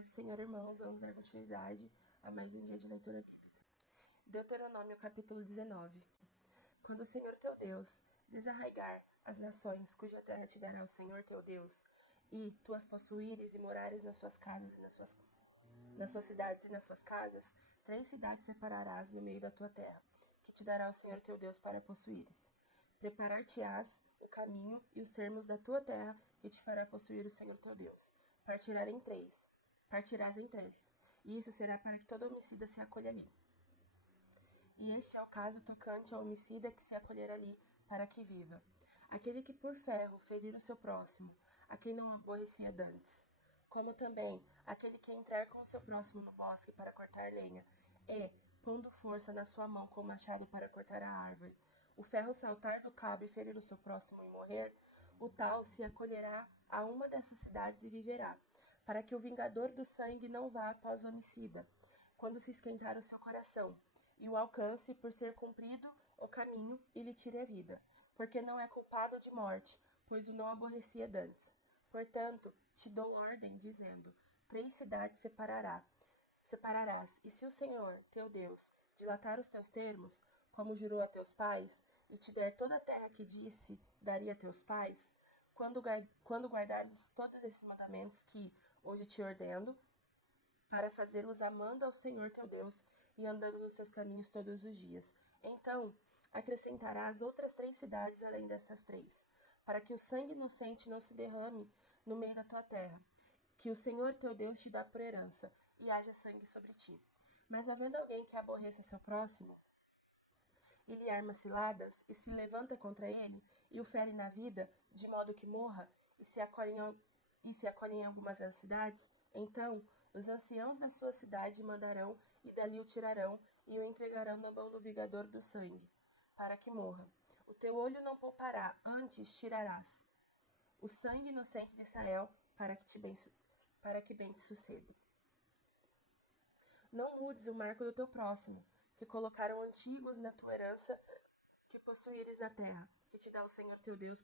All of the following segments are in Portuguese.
Paz do Senhor, irmãos, vamos dar continuidade a mais um dia de leitura bíblica. Deuteronômio, capítulo 19. Quando o Senhor teu Deus desarraigar as nações cuja terra te dará o Senhor teu Deus, e tu as possuíres e morares nas suas casas e nas suas cidades e nas suas casas, 3 cidades separarás no meio da tua terra, que te dará o Senhor teu Deus para possuíres. Preparar-te-ás o caminho e os termos da tua terra, que te fará possuir o Senhor teu Deus. Partirás em três, e isso será para que todo homicida se acolha ali. E este é o caso tocante ao homicida que se acolher ali, para que viva. Aquele que por ferro ferir o seu próximo, a quem não aborrecia dantes. Como também aquele que entrar com o seu próximo no bosque para cortar lenha, e, pondo força na sua mão com o machado para cortar a árvore, o ferro saltar do cabo e ferir o seu próximo e morrer, o tal se acolherá a uma dessas cidades e viverá, para que o vingador do sangue não vá após o homicida, quando se esquentar o seu coração, e o alcance por ser cumprido o caminho e lhe tire a vida, porque não é culpado de morte, pois o não aborrecia dantes. Portanto, te dou ordem, dizendo, 3 cidades separarás, e se o Senhor, teu Deus, dilatar os teus termos, como jurou a teus pais, e te der toda a terra que disse daria a teus pais, quando guardares todos esses mandamentos que hoje te ordeno, para fazê-los amando ao Senhor teu Deus e andando nos seus caminhos todos os dias. Então, acrescentarás outras 3 cidades além dessas 3, para que o sangue inocente não se derrame no meio da tua terra, que o Senhor teu Deus te dá por herança, e haja sangue sobre ti. Mas havendo alguém que aborreça seu próximo, e lhe arma ciladas, e se levanta contra ele, e o fere na vida, de modo que morra, e se acolhe em algumas das cidades, então os anciãos da sua cidade mandarão, e dali o tirarão, e o entregarão na mão do vingador do sangue, para que morra. O teu olho não poupará, antes tirarás o sangue inocente de Israel, para que bem te suceda. Não mudes o marco do teu próximo, que colocaram antigos na tua herança, que possuíres na terra, que te dá o Senhor teu Deus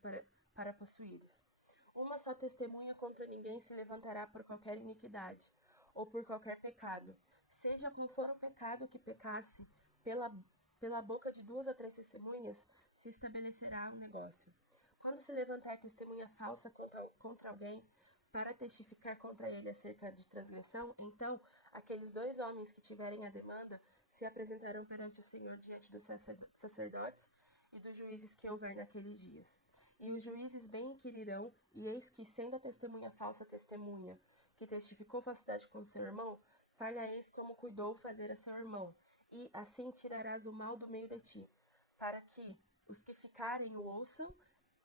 para possuíres. Uma só testemunha contra ninguém se levantará por qualquer iniquidade, ou por qualquer pecado. Seja qual for o pecado que pecasse, pela boca de 2 ou 3 testemunhas, se estabelecerá um negócio. Quando se levantar testemunha falsa contra alguém, para testificar contra ele acerca de transgressão, então aqueles 2 homens que tiverem a demanda se apresentarão perante o Senhor diante dos sacerdotes e dos juízes que houver naqueles dias. E os juízes bem inquirirão, e eis que, sendo a testemunha falsa testemunha, que testificou falsidade com seu irmão, far-lhe-eis como cuidou fazer a seu irmão, e assim tirarás o mal do meio de ti, para que os que ficarem o ouçam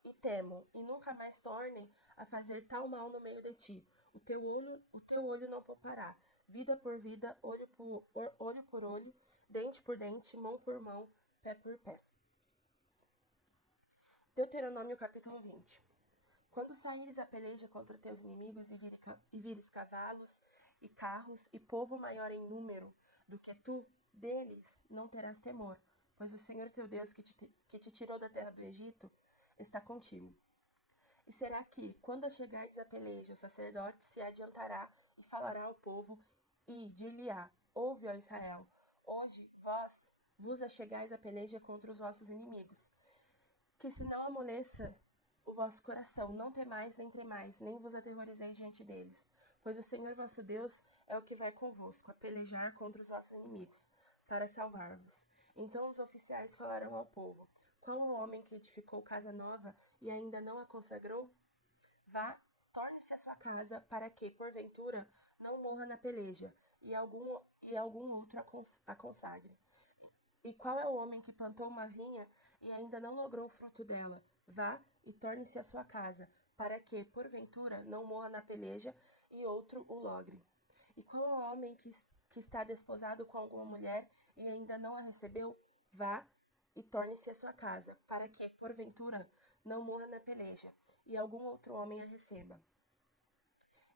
e temam, e nunca mais tornem a fazer tal mal no meio de ti. O teu olho não poupará, vida por vida, olho por olho, dente por dente, mão por mão, pé por pé. Deuteronômio capítulo 20. Quando saíres a peleja contra teus inimigos e vires cavalos e carros e povo maior em número do que tu, deles não terás temor, pois o Senhor teu Deus que te tirou da terra do Egito está contigo. E será que, quando chegardes a peleja, o sacerdote se adiantará e falará ao povo e dir-lhe-á, ouve, ó Israel, hoje vós vos achegais a peleja contra os vossos inimigos. Que se não amoleça o vosso coração, não temais nem tremais, nem vos aterrorizeis diante deles, pois o Senhor vosso Deus é o que vai convosco a pelejar contra os vossos inimigos, para salvar-vos. Então os oficiais falarão ao povo, qual o homem que edificou casa nova e ainda não a consagrou? Vá, torne-se à sua casa, para que, porventura, não morra na peleja, e algum outro a consagre. E qual é o homem que plantou uma vinha e ainda não logrou o fruto dela? Vá e torne-se à sua casa, para que, porventura, não morra na peleja e outro o logre. E qual é o homem que está desposado com alguma mulher e ainda não a recebeu? Vá e torne-se à sua casa, para que, porventura, não morra na peleja e algum outro homem a receba.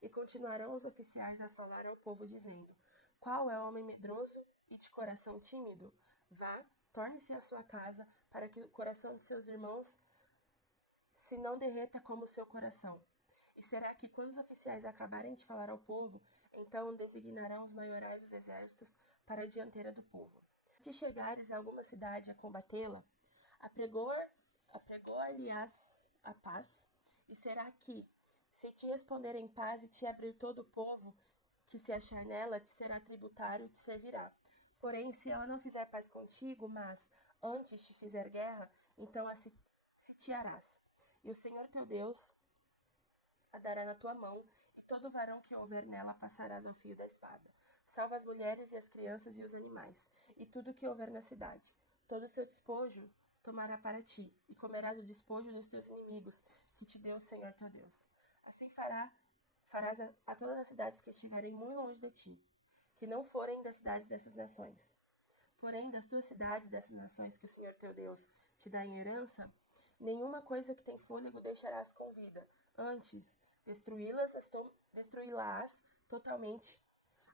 E continuarão os oficiais a falar ao povo, dizendo, qual é o homem medroso e de coração tímido? Vá, torne-se à sua casa, para que o coração de seus irmãos se não derreta como o seu coração. E será que, quando os oficiais acabarem de falar ao povo, então designarão os maiorais dos exércitos para a dianteira do povo. Se chegares a alguma cidade a combatê-la, apregou-lhe-ás a paz, e será que, se te responder em paz e te abrir todo o povo que se achar nela, te será tributário e te servirá. Porém, se ela não fizer paz contigo, mas antes te fizer guerra, então a sitiarás. E o Senhor teu Deus a dará na tua mão, e todo varão que houver nela passarás ao fio da espada. Salva as mulheres e as crianças e os animais, e tudo que houver na cidade. Todo o seu despojo tomará para ti, e comerás o despojo dos teus inimigos, que te deu o Senhor teu Deus. Assim farás a todas as cidades que estiverem muito longe de ti, que não forem das cidades dessas nações. Porém, das tuas cidades dessas nações que o Senhor teu Deus te dá em herança, nenhuma coisa que tem fôlego deixarás com vida. Antes, destruí-las totalmente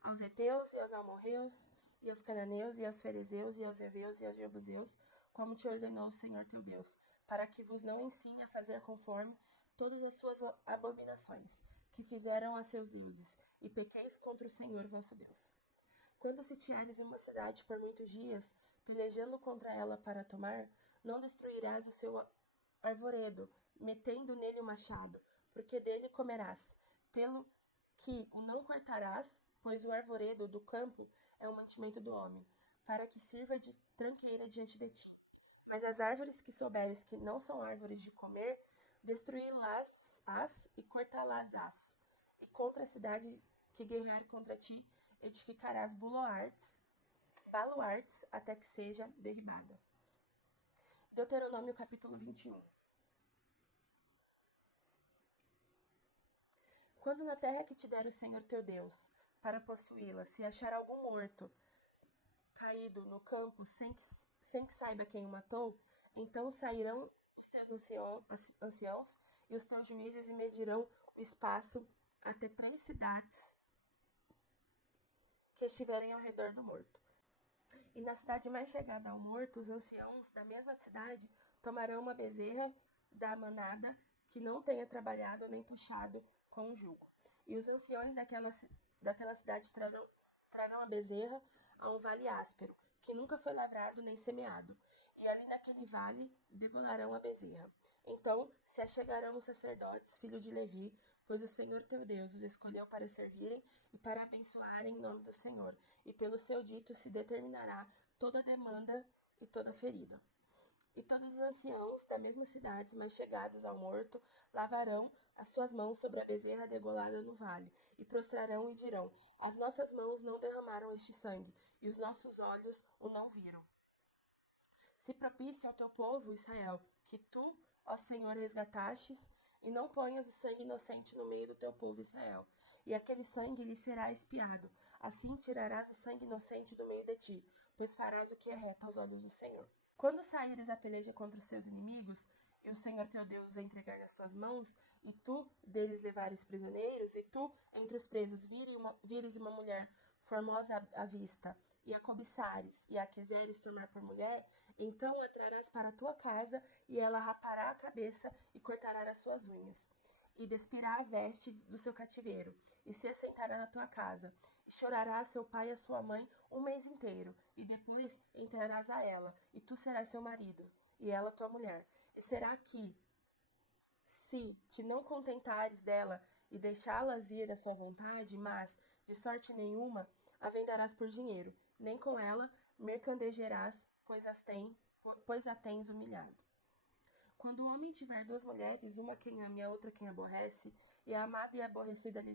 aos heteus e aos amorreus, e aos cananeus, e aos ferezeus, e aos heveus, e aos jebuseus, como te ordenou o Senhor teu Deus, para que vos não ensine a fazer conforme todas as suas abominações, que fizeram a seus deuses, e pequeis contra o Senhor vosso Deus. Quando sitiares uma cidade por muitos dias, pelejando contra ela para tomar, não destruirás o seu arvoredo, metendo nele o machado, porque dele comerás, pelo que o não cortarás, pois o arvoredo do campo é o mantimento do homem, para que sirva de tranqueira diante de ti. Mas as árvores que souberes que não são árvores de comer, destruí-las-ás e cortá-las-ás. E contra a cidade que guerrear contra ti, edificarás baluartes, até que seja derribada. Deuteronômio capítulo 21. Quando na terra que te der o Senhor teu Deus, para possuí-la, se achar algum morto caído no campo sem que saiba quem o matou, então sairão os teus anciãos e os teus juízes e medirão o espaço até 3 cidades que estiverem ao redor do morto. E na cidade mais chegada ao morto, os anciãos da mesma cidade tomarão uma bezerra da manada que não tenha trabalhado nem puxado com o jugo. E os anciões daquela cidade trarão a bezerra a um vale áspero, que nunca foi lavrado nem semeado. E ali naquele vale degolarão a bezerra. Então se achegarão os sacerdotes, filho de Levi, pois o Senhor teu Deus os escolheu para servirem e para abençoarem em nome do Senhor. E pelo seu dito se determinará toda demanda e toda ferida. E todos os anciãos da mesma cidade, mais chegados ao morto, lavarão as suas mãos sobre a bezerra degolada no vale, e prostrarão e dirão: as nossas mãos não derramaram este sangue, e os nossos olhos o não viram. Se propicie ao teu povo, Israel, que tu, ó Senhor, resgatastes, e não ponhas o sangue inocente no meio do teu povo Israel. E aquele sangue lhe será expiado. Assim tirarás o sangue inocente do meio de ti, pois farás o que é reto aos olhos do Senhor. Quando saíres a peleja contra os seus inimigos, e o Senhor teu Deus os entregar nas tuas mãos, e tu deles levares prisioneiros, e tu, entre os presos, vires uma mulher formosa à vista, e a cobiçares, e a quiseres tomar por mulher, então a trarás para a tua casa, e ela rapará a cabeça, e cortará as suas unhas, e despirá a veste do seu cativeiro, e se assentará na tua casa, e chorará a seu pai e a sua mãe um mês inteiro, e depois entrarás a ela, e tu serás seu marido, e ela tua mulher. E será que, se te não contentares dela, e deixá-las ir à sua vontade, mas, de sorte nenhuma, a venderás por dinheiro, nem com ela mercadejarás, pois a tens humilhado. Quando o homem tiver 2 mulheres, uma quem ama e a outra quem aborrece, e a amada e a aborrecida lhe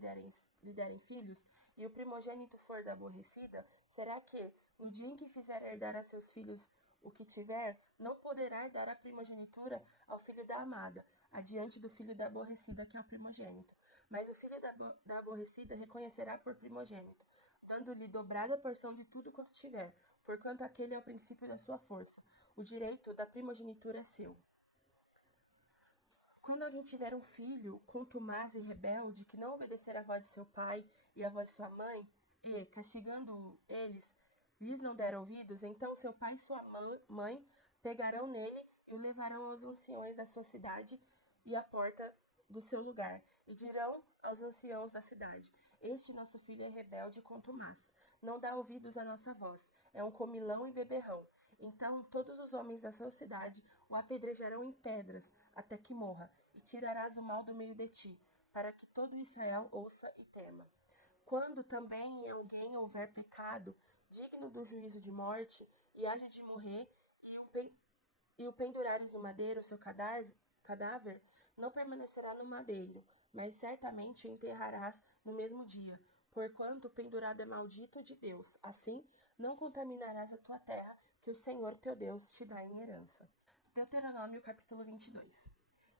derem filhos, e o primogênito for da aborrecida, será que, no dia em que fizer herdar a seus filhos o que tiver, não poderá dar a primogenitura ao filho da amada, adiante do filho da aborrecida, que é o primogênito. Mas o filho da aborrecida reconhecerá por primogênito, dando-lhe dobrada porção de tudo quanto tiver, porquanto aquele é o princípio da sua força. O direito da primogenitura é seu. Quando alguém tiver um filho contumaz e rebelde, que não obedecer à voz de seu pai e à voz de sua mãe, e, castigando eles, lhes não der ouvidos, então seu pai e sua mãe pegarão nele e o levarão aos anciões da sua cidade e à porta do seu lugar, E dirão aos anciãos da cidade: Este nosso filho é rebelde e contumaz, não dá ouvidos à nossa voz, é um comilão e beberrão. Então todos os homens da sua cidade o apedrejarão em pedras, até que morra, e tirarás o mal do meio de ti, para que todo Israel ouça e tema. Quando também em alguém houver pecado digno do juízo de morte, e haja de morrer, e o pendurares no madeiro, seu cadáver não permanecerá no madeiro, mas certamente o enterrarás no mesmo dia, porquanto o pendurado é maldito de Deus. Assim, não contaminarás a tua terra, que o Senhor teu Deus te dá em herança. Deuteronômio capítulo 22.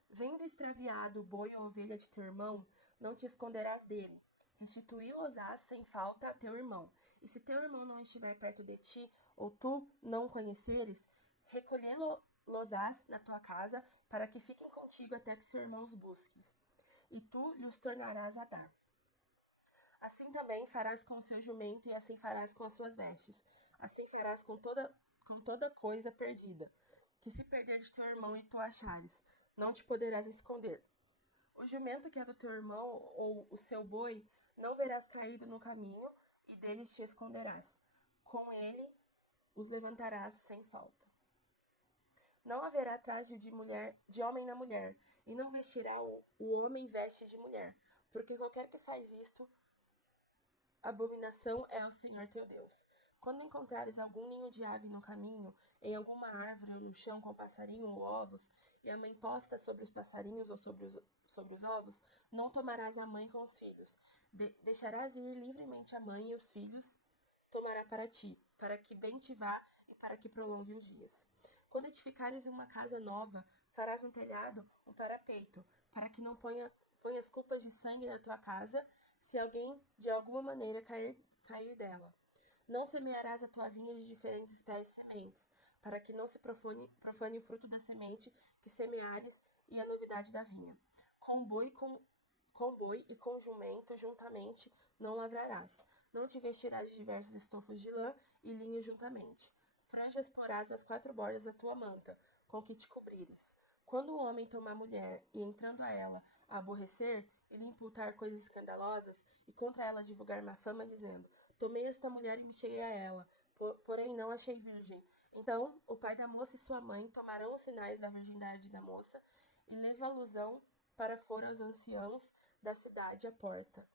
Vendo extraviado o boi ou ovelha de teu irmão, não te esconderás dele. Restituí-los-ás sem falta a teu irmão. E se teu irmão não estiver perto de ti, ou tu não o conheceres, recolhê-los-ás na tua casa, para que fiquem contigo até que seu irmão os busques. E tu lhes tornarás a dar. Assim também farás com o seu jumento, e assim farás com as suas vestes. Assim farás com toda coisa perdida, que se perder de teu irmão e tu achares, não te poderás esconder. O jumento que é do teu irmão, ou o seu boi, não verás caído no caminho, e deles te esconderás. Com ele os levantarás sem falta. Não haverá traje de homem na mulher, e não vestirá o homem veste de mulher, porque qualquer que faz isto, abominação é ao Senhor teu Deus. Quando encontrares algum ninho de ave no caminho, em alguma árvore ou no chão com passarinho ou ovos, e a mãe posta sobre os passarinhos ou sobre os ovos, não tomarás a mãe com os filhos. Deixarás ir livremente a mãe e os filhos tomará para ti, para que bem te vá e para que prolongue os dias. Quando edificares uma casa nova, farás um telhado, um parapeito, para que não ponhas culpas de sangue na tua casa, se alguém de alguma maneira cair dela. Não semearás a tua vinha de diferentes espécies de sementes, para que não se profane o fruto da semente que semeares e a novidade da vinha. Com boi e com jumento juntamente não lavrarás. Não te vestirás de diversos estofos de lã e linho juntamente. Franjas porás as 4 bordas da tua manta, com que te cobrires. Quando o homem tomar mulher e, entrando a ela, a aborrecer, e lhe imputar coisas escandalosas, e contra ela divulgar má fama, dizendo: Tomei esta mulher e me cheguei a ela, porém não achei virgem. Então o pai da moça e sua mãe tomarão os sinais da virgindade da moça, e levá-los-ão para fora aos anciãos da cidade à porta.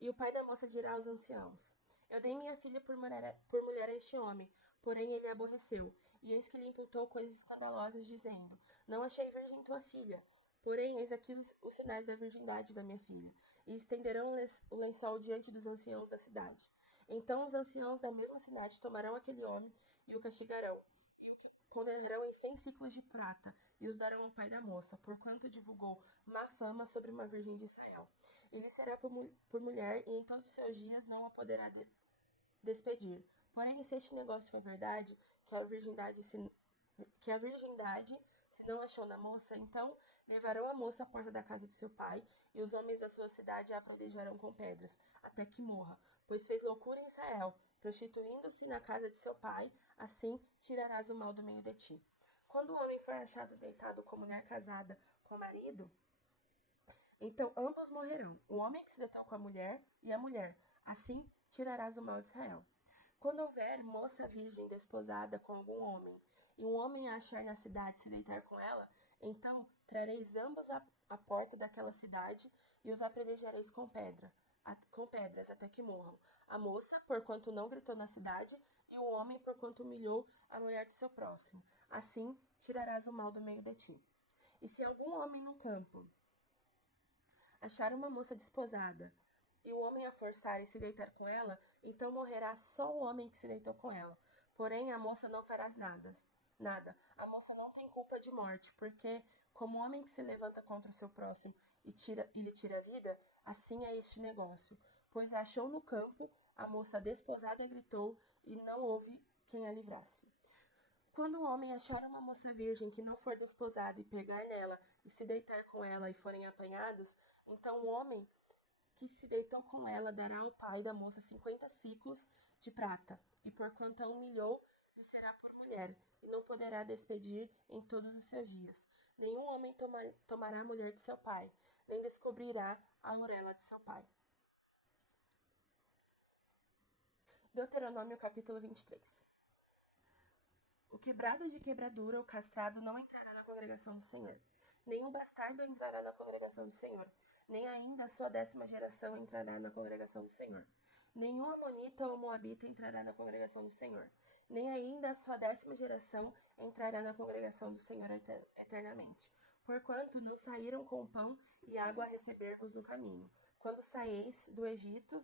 E o pai da moça dirá aos anciãos: Eu dei minha filha por mulher a este homem, porém ele a aborreceu. E eis que lhe imputou coisas escandalosas, dizendo: Não achei virgem tua filha. Porém, eis aqui os sinais da virgindade da minha filha. E estenderão o lençol diante dos anciãos da cidade. Então os anciãos da mesma cidade tomarão aquele homem e o castigarão. E o condenarão em 100 ciclos de prata, e os darão ao pai da moça, porquanto divulgou má fama sobre uma virgem de Israel. Ele será por mulher, e em todos os seus dias não a poderá despedir. Porém, se este negócio for verdade, que a virgindade se não achou na moça, então levarão a moça à porta da casa de seu pai, e os homens da sua cidade a apedrejarão com pedras, até que morra, pois fez loucura em Israel, prostituindo-se na casa de seu pai, assim tirarás o mal do meio de ti. Quando o homem for achado deitado com mulher casada com o marido, então ambos morrerão, o homem que se deitou com a mulher e a mulher. Assim tirarás o mal de Israel. Quando houver moça virgem desposada com algum homem, e um homem a achar na cidade se deitar com ela, então trareis ambos à porta daquela cidade e os apedrejareis com pedras até que morram. A moça, porquanto não gritou na cidade, e o homem, porquanto humilhou a mulher de seu próximo. Assim tirarás o mal do meio de ti. E se algum homem no campo achar uma moça desposada, e o homem a forçar e se deitar com ela, então morrerá só o homem que se deitou com ela. Porém, a moça não farás nada. A moça não tem culpa de morte, porque, como o homem que se levanta contra o seu próximo e lhe tira a vida, assim é este negócio. Pois achou no campo a moça desposada e gritou, e não houve quem a livrasse. Quando o homem achar uma moça virgem que não for desposada e pegar nela e se deitar com ela e forem apanhados, então o homem que se deitou com ela dará ao pai da moça 50 ciclos de prata, e porquanto a humilhou, lhe será por mulher, e não poderá despedir em todos os seus dias. Nenhum homem tomará a mulher de seu pai, nem descobrirá a orelha de seu pai. Deuteronômio capítulo 23. O quebrado de quebradura, o castrado, não entrará na congregação do Senhor. Nenhum bastardo entrará na congregação do Senhor. Nem ainda a sua 10ª geração entrará na congregação do Senhor. Nenhum amonita ou moabita entrará na congregação do Senhor. Nem ainda a sua 10ª geração entrará na congregação do Senhor eternamente. Porquanto não saíram com pão e água a receber-vos no caminho, quando saíeis do Egito,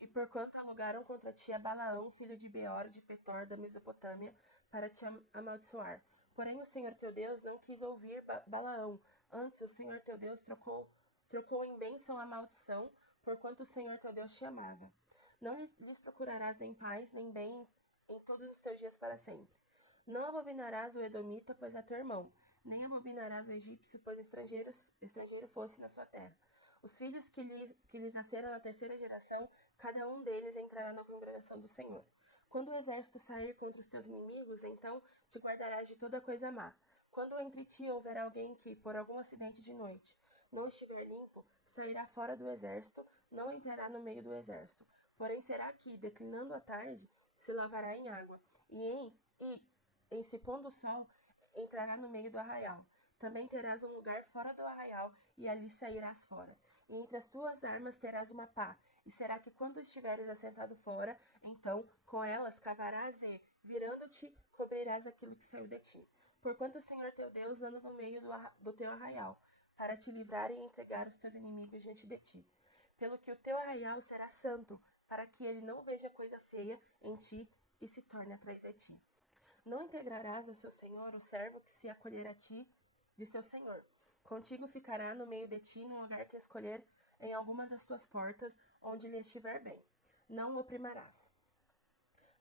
e porquanto alugaram contra ti a Balaão, filho de Beor, de Petor, da Mesopotâmia, para te amaldiçoar. Porém o Senhor teu Deus não quis ouvir Balaão. Antes o Senhor teu Deus trocou em bênção a maldição, porquanto o Senhor teu Deus te amava. Não lhes procurarás nem paz, nem bem em todos os teus dias para sempre. Não abominarás o edomita, pois é teu irmão, nem abominarás o egípcio, pois estrangeiro fosse na sua terra. Os filhos que lhes nasceram na 3ª geração, cada um deles entrará na congregação do Senhor. Quando o exército sair contra os teus inimigos, então te guardarás de toda coisa má. Quando entre ti houver alguém que, por algum acidente de noite, não estiver limpo, sairá fora do exército, não entrará no meio do exército. Porém será que, declinando a tarde, se lavará em água, e em se pondo o sol, entrará no meio do arraial. Também terás um lugar fora do arraial, e ali sairás fora. E entre as tuas armas terás uma pá, e será que quando estiveres assentado fora, então com elas cavarás e, virando-te, cobrirás aquilo que saiu de ti. Porquanto o Senhor teu Deus anda no meio do teu arraial, para te livrar e entregar os teus inimigos diante de ti. Pelo que o teu arraial será santo, para que ele não veja coisa feia em ti e se torne atrás de ti. Não integrarás a seu senhor o servo que se acolher a ti de seu senhor. Contigo ficará no meio de ti, no lugar que escolher, em alguma das tuas portas, onde lhe estiver bem. Não o oprimirás.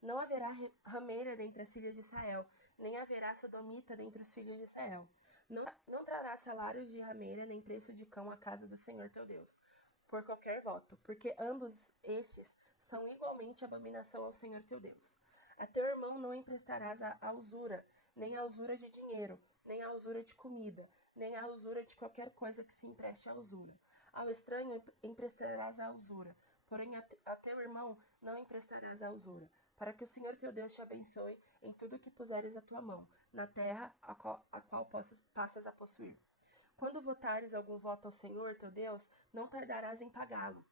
Não haverá rameira dentre as filhas de Israel, nem haverá sodomita dentre os filhos de Israel. Não trará salários de rameira, nem preço de cão à casa do Senhor teu Deus, por qualquer voto, porque ambos estes são igualmente abominação ao Senhor teu Deus. A teu irmão não emprestarás a usura, nem a usura de dinheiro, nem a usura de comida, nem a usura de qualquer coisa que se empreste à usura. Ao estranho emprestarás a usura, porém a teu irmão não emprestarás a usura, para que o Senhor teu Deus te abençoe em tudo que puseres a tua mão, na terra a qual passas a possuir. Quando votares algum voto ao Senhor teu Deus, não tardarás em pagá-lo,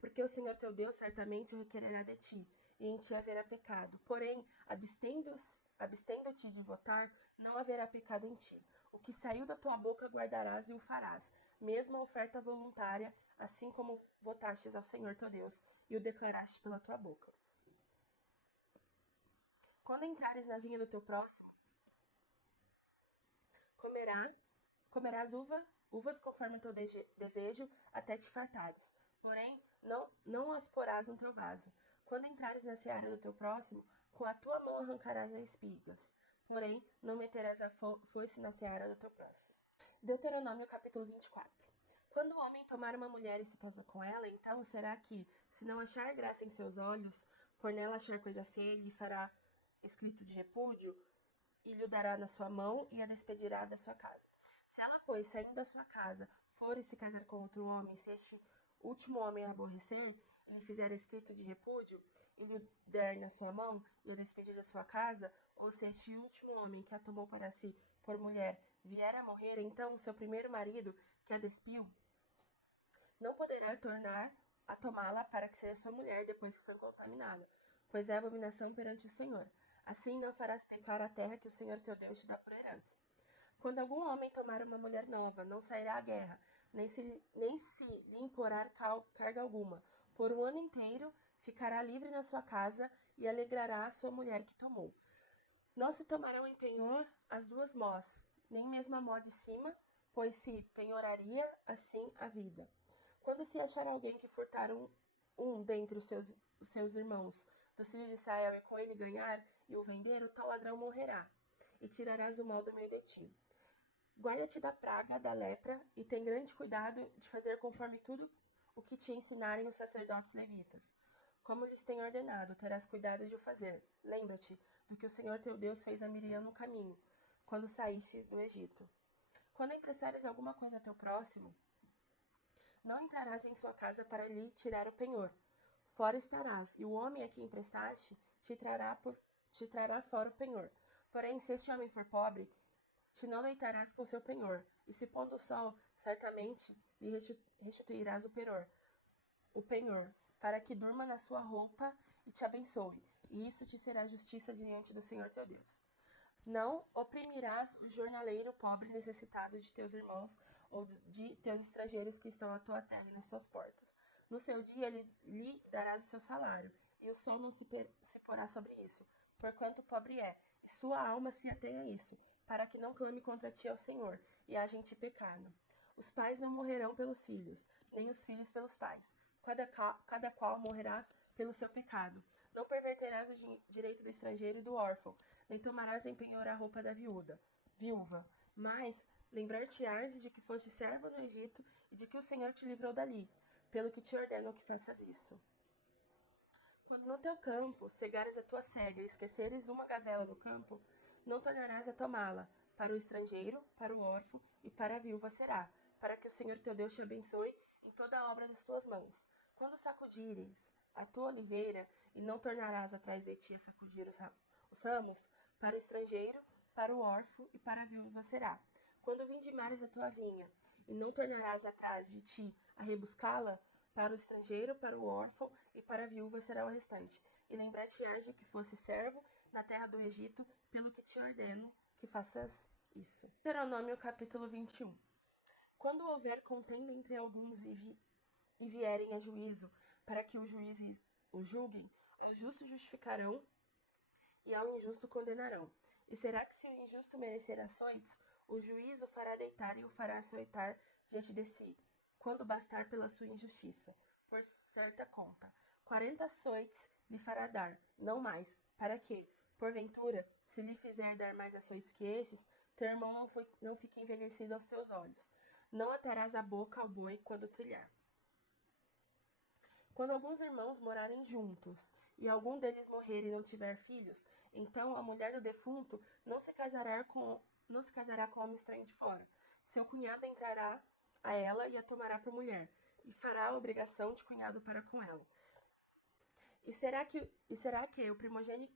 porque o Senhor teu Deus certamente o requererá de ti, e em ti haverá pecado. Porém, abstendo-te de votar, não haverá pecado em ti. O que saiu da tua boca guardarás e o farás, mesmo a oferta voluntária, assim como votastes ao Senhor teu Deus, e o declaraste pela tua boca. Quando entrares na vinha do teu próximo, comerás uvas conforme o teu desejo, até te fartares. Porém, não as porás no teu vaso. Quando entrares na seara do teu próximo, com a tua mão arrancarás as espigas. Porém, não meterás a foice na seara do teu próximo. Deuteronômio capítulo 24. Quando o homem tomar uma mulher e se casar com ela, então será que, se não achar graça em seus olhos, por nela achar coisa feia, lhe fará escrito de repúdio, e lhe dará na sua mão e a despedirá da sua casa. Se ela, pois, saindo da sua casa, for e se casar com outro homem, se este último homem a aborrecer, e lhe fizer escrito de repúdio, e lhe der na sua mão e a despedir da sua casa, ou se este último homem que a tomou para si por mulher vier a morrer, então seu primeiro marido, que a despiu, não poderá tornar a tomá-la para que seja sua mulher depois que foi contaminada, pois é abominação perante o Senhor. Assim não farás pecar a terra que o Senhor teu Deus te dá por herança. Quando algum homem tomar uma mulher nova, não sairá à guerra, nem se lhe imporá carga alguma. Por um ano inteiro ficará livre na sua casa e alegrará a sua mulher que tomou. Não se tomarão em penhor as duas mós, nem mesmo a mó de cima, pois se penhoraria assim a vida. Quando se achar alguém que furtar um dentre os seus irmãos dos filhos de Israel e com ele ganhar e o vender, o tal ladrão morrerá, e tirarás o mal do meio de ti. Guarda-te da praga, da lepra, e tem grande cuidado de fazer conforme tudo o que te ensinarem os sacerdotes levitas. Como lhes tenho ordenado, terás cuidado de o fazer. Lembra-te do que o Senhor teu Deus fez a Miriam no caminho, quando saíste do Egito. Quando emprestares alguma coisa a teu próximo, não entrarás em sua casa para lhe tirar o penhor. Fora estarás, e o homem a quem emprestaste te trará fora o penhor. Porém, se este homem for pobre, te não deitarás com seu penhor, e se pondo o sol, certamente lhe restituirás o penhor, para que durma na sua roupa e te abençoe, e isso te será justiça diante do Senhor teu Deus. Não oprimirás o jornaleiro pobre necessitado de teus irmãos ou de teus estrangeiros que estão à tua terra e nas tuas portas. No seu dia lhe darás o seu salário, e o sol não se porá sobre isso, porquanto pobre é, e sua alma se atém a isso, para que não clame contra ti ao Senhor, e haja em ti pecado. Os pais não morrerão pelos filhos, nem os filhos pelos pais. Cada qual morrerá pelo seu pecado. Não perverterás o direito do estrangeiro e do órfão, nem tomarás em penhor a roupa da viúva. Mas lembrar-te-ás de que foste servo no Egito e de que o Senhor te livrou dali, pelo que te ordeno que faças isso. Quando no teu campo cegares a tua cega e esqueceres uma gavela no campo, não tornarás a tomá-la. Para o estrangeiro, para o órfão e para a viúva será, para que o Senhor teu Deus te abençoe em toda a obra das tuas mãos. Quando sacudires a tua oliveira, e não tornarás atrás de ti a sacudir os ramos, para o estrangeiro, para o órfão e para a viúva será. Quando vindimares a tua vinha, e não tornarás atrás de ti a rebuscá-la, para o estrangeiro, para o órfão e para a viúva será o restante. E lembrar-te-ás de que fosse servo na terra do Egito, pelo que te ordeno que faças isso. Deuteronômio capítulo 21. Quando houver contenda entre alguns e vierem a juízo, para que os juízes o julguem, os justos justificarão e ao injusto condenarão. E será que se o injusto merecer açoites, o juiz o fará deitar e o fará açoitar diante de si, quando bastar pela sua injustiça, por certa conta. 40 açoites lhe fará dar, não mais, para que, porventura, se lhe fizer dar mais açoites que estes, teu irmão não fique envelhecido aos teus olhos. Não atarás a boca ao boi quando trilhar. Quando alguns irmãos morarem juntos, e algum deles morrer e não tiver filhos, então a mulher do defunto não se casará com homem estranho de fora. Seu cunhado entrará a ela e a tomará por mulher, e fará a obrigação de cunhado para com ela. E será que o primogênito...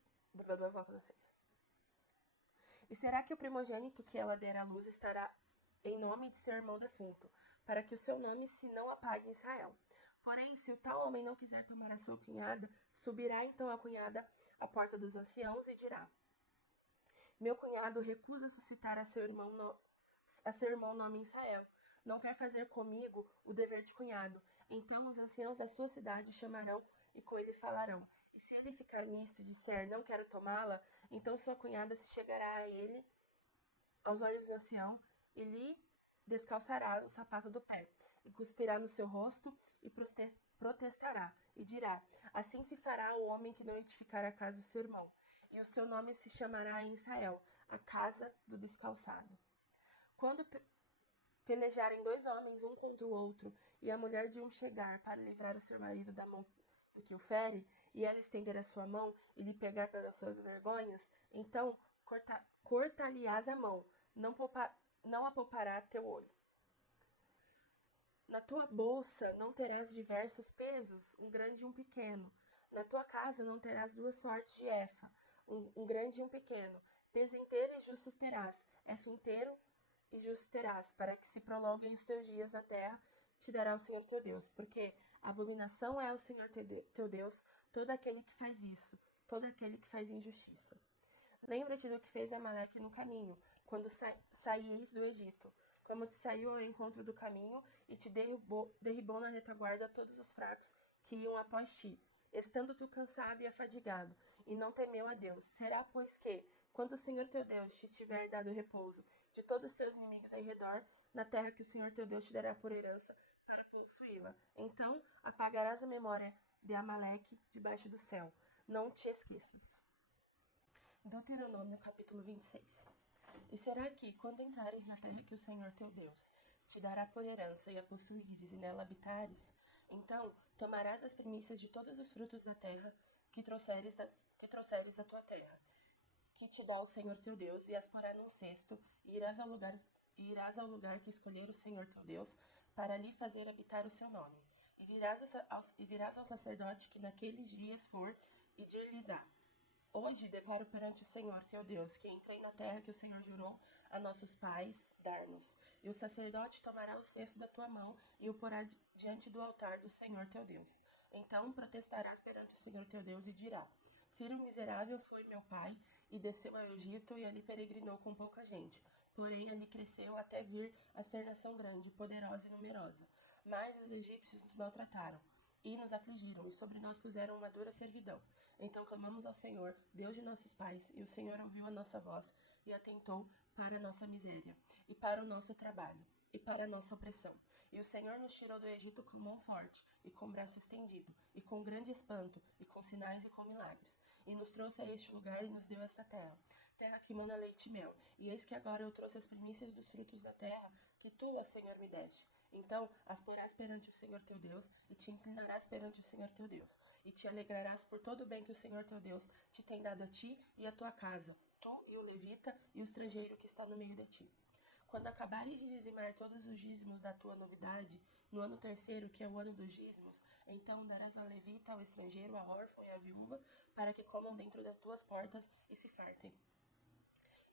E será que o primogênito que ela der à luz estará em nome de seu irmão defunto, para que o seu nome se não apague em Israel? Porém, se o tal homem não quiser tomar a sua cunhada, subirá então a cunhada à porta dos anciãos e dirá: meu cunhado recusa suscitar a seu irmão nome em Israel. Não quer fazer comigo o dever de cunhado. Então os anciãos da sua cidade chamarão e com ele falarão. E se ele ficar nisto e disser, não quero tomá-la, então sua cunhada se chegará a ele, aos olhos do ancião, e lhe descalçará o sapato do pé, e cuspirá no seu rosto, e protestará, e dirá, assim se fará o homem que não edificar a casa do seu irmão, e o seu nome se chamará em Israel, a casa do descalçado. Quando pelejarem dois homens um contra o outro, e a mulher de um chegar para livrar o seu marido da mão do que o fere, e ela estender a sua mão e lhe pegar pelas suas vergonhas, então corta-lhe-ás a mão, não a poupará teu olho. Na tua bolsa não terás diversos pesos, um grande e um pequeno. Na tua casa não terás duas sortes de efa, um grande e um pequeno. Peso inteiro e justo terás, efa inteiro e justo terás, para que se prolonguem os teus dias na terra, te dará o Senhor teu Deus. Porque abominação é o Senhor teu Deus, todo aquele que faz isso, todo aquele que faz injustiça. Lembra-te do que fez Amaleque no caminho, quando saíes do Egito, como te saiu ao encontro do caminho e te derribou na retaguarda todos os fracos que iam após ti, estando tu cansado e afadigado, e não temeu a Deus. Será, pois que, quando o Senhor teu Deus te tiver dado repouso de todos os seus inimigos em redor, na terra que o Senhor teu Deus te dará por herança para possuí-la, então apagarás a memória de Amaleque debaixo do céu. Não te esqueças. Deuteronômio capítulo 26. E será que, quando entrares na terra que o Senhor teu Deus te dará por herança e a possuíres e nela habitares, então tomarás as primícias de todos os frutos da terra que trouxeres à tua terra, que te dá o Senhor teu Deus, e as porá num cesto, e e irás ao lugar que escolher o Senhor teu Deus, para ali fazer habitar o seu nome. E virás ao sacerdote que naqueles dias for, e dir-lhes-á: Hoje declaro perante o Senhor teu Deus que entrei na terra que o Senhor jurou a nossos pais dar-nos. E o sacerdote tomará o cesto da tua mão e o porá diante do altar do Senhor teu Deus. Então protestarás perante o Senhor teu Deus e dirá: Ciro miserável foi meu pai e desceu ao Egito e ali peregrinou com pouca gente. Porém ali cresceu até vir a ser nação grande, poderosa e numerosa. Mas os egípcios nos maltrataram e nos afligiram, e sobre nós puseram uma dura servidão. Então clamamos ao Senhor, Deus de nossos pais, e o Senhor ouviu a nossa voz e atentou para a nossa miséria, e para o nosso trabalho, e para a nossa opressão. E o Senhor nos tirou do Egito com mão forte, e com braço estendido, e com grande espanto, e com sinais e com milagres. E nos trouxe a este lugar e nos deu esta terra, terra que mana leite e mel. E eis que agora eu trouxe as primícias dos frutos da terra, que tu, ó Senhor, me deste. Então as porás perante o Senhor teu Deus, e te inclinarás perante o Senhor teu Deus, e te alegrarás por todo o bem que o Senhor teu Deus te tem dado a ti e a tua casa, tu e o levita e o estrangeiro que está no meio de ti. Quando acabares de dizimar todos os dízimos da tua novidade, no ano terceiro, que é o ano dos dízimos, então darás ao levita, ao estrangeiro, ao órfão e à viúva, para que comam dentro das tuas portas e se fartem.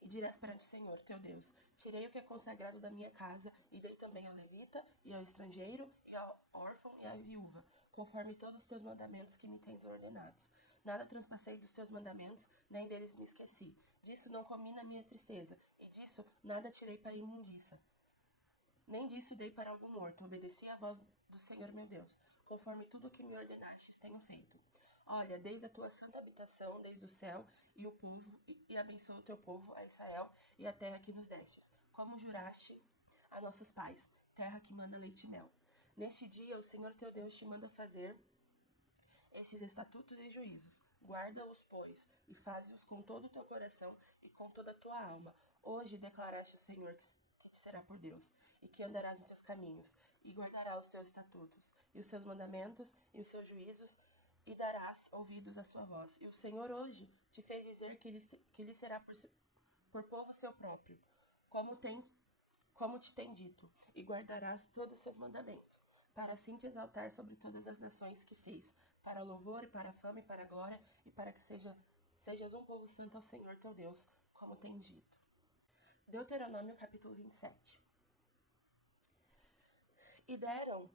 E dirás perante o Senhor, teu Deus: Tirei o que é consagrado da minha casa, e dei também ao levita, e ao estrangeiro, e ao órfão e à viúva, conforme todos os teus mandamentos que me tens ordenados. Nada transpassei dos teus mandamentos, nem deles me esqueci. Disso não comi na minha tristeza, e disso nada tirei para imundícia. Nem disso dei para algum morto, obedeci à voz do Senhor meu Deus, conforme tudo o que me ordenastes tenho feito. Olha, desde a tua santa habitação, desde o céu e o povo, e abençoa o teu povo, a Israel, e a terra que nos destes, como juraste a nossos pais, terra que manda leite e mel. Neste dia o Senhor teu Deus te manda fazer estes estatutos e juízos. Guarda-os, pois, e faze-os com todo o teu coração e com toda a tua alma. Hoje declaraste o Senhor que te será por Deus, e que andarás em teus caminhos, e guardarás os seus estatutos, e os seus mandamentos, e os seus juízos, e darás ouvidos à sua voz. E o Senhor hoje te fez dizer que lhe será por povo seu próprio, como te tem dito, e guardarás todos os seus mandamentos, para assim te exaltar sobre todas as nações que fez, para louvor e para fama e para glória, e para que sejas um povo santo ao Senhor teu Deus, como tem dito. Deuteronômio capítulo 27. E deram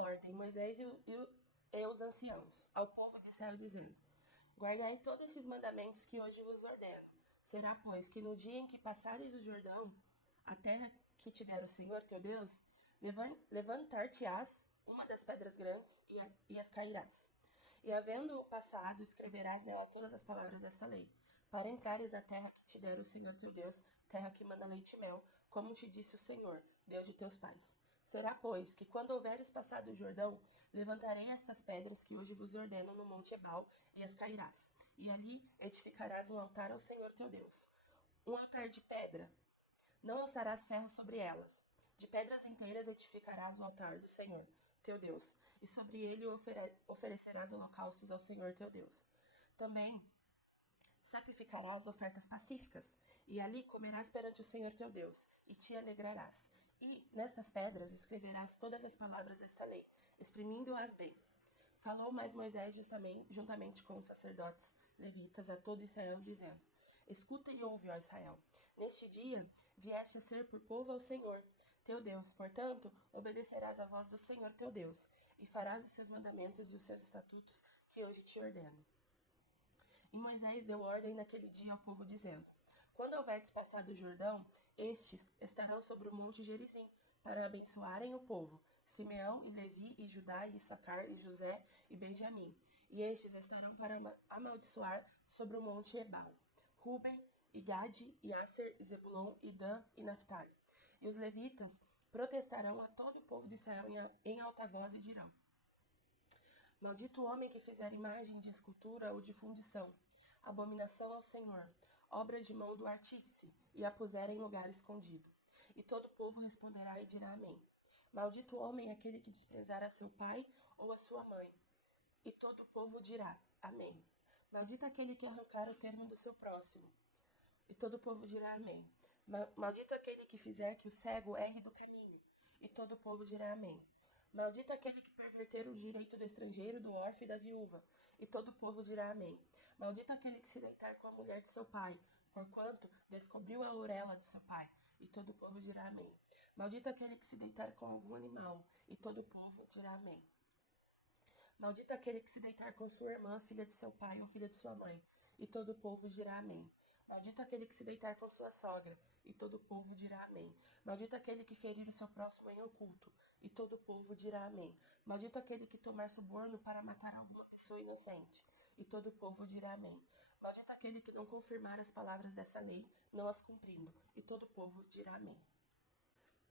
ordem Moisés e os anciãos ao povo de Israel, dizendo: Guardai todos esses mandamentos que hoje vos ordeno. Será, pois, que no dia em que passares o Jordão, a terra que te der o Senhor teu Deus, levantar-te-ás uma das pedras grandes e as cairás. E havendo-o passado, escreverás nela todas as palavras desta lei, para entrares na terra que te der o Senhor teu Deus, terra que manda leite e mel, como te disse o Senhor, Deus de teus pais. Será, pois, que quando houveres passado o Jordão, levantarei estas pedras que hoje vos ordeno no monte Ebal, e as cairás. E ali edificarás um altar ao Senhor teu Deus. Um altar de pedra. Não alçarás ferro sobre elas. De pedras inteiras edificarás o altar do Senhor teu Deus, e sobre ele oferecerás holocaustos ao Senhor teu Deus. Também sacrificarás ofertas pacíficas, e ali comerás perante o Senhor teu Deus, e te alegrarás. E nestas pedras escreverás todas as palavras desta lei, exprimindo-as bem. Falou mais Moisés juntamente com os sacerdotes levitas a todo Israel, dizendo: Escuta e ouve, ó Israel. Neste dia vieste a ser por povo ao Senhor teu Deus. Portanto, obedecerás à voz do Senhor teu Deus, e farás os seus mandamentos e os seus estatutos que hoje te ordeno. E Moisés deu ordem naquele dia ao povo, dizendo: Quando houverdes passado o Jordão, estes estarão sobre o monte Gerizim, para abençoarem o povo, Simeão e Levi e Judá e Issacar e José e Benjamim. E estes estarão para amaldiçoar sobre o monte Ebal, Ruben e Gade e Asser e Zebulon e Dan e Naphtali. E os levitas protestarão a todo o povo de Israel em alta voz e dirão: Maldito o homem que fizer imagem de escultura ou de fundição, abominação ao Senhor, obra de mão do artífice, e a puser em lugar escondido. E todo o povo responderá e dirá amém. Maldito o homem aquele que desprezar a seu pai ou a sua mãe. E todo o povo dirá amém. Maldito aquele que arrancar o termo do seu próximo. E todo o povo dirá amém. Maldito aquele que fizer que o cego erre do caminho, e todo o povo dirá amém. Maldito aquele que perverter o direito do estrangeiro, do órfão e da viúva, e todo o povo dirá amém. Maldito aquele que se deitar com a mulher de seu pai, porquanto descobriu a orelha de seu pai, e todo o povo dirá amém. Maldito aquele que se deitar com algum animal, e todo o povo dirá amém. Maldito aquele que se deitar com sua irmã, filha de seu pai ou filha de sua mãe, e todo o povo dirá amém. Maldito aquele que se deitar com sua sogra, e todo o povo dirá amém. Maldito aquele que ferir o seu próximo em oculto, e todo o povo dirá amém. Maldito aquele que tomar suborno para matar alguma pessoa inocente, e todo o povo dirá amém. Maldito aquele que não confirmar as palavras dessa lei, não as cumprindo, e todo o povo dirá amém.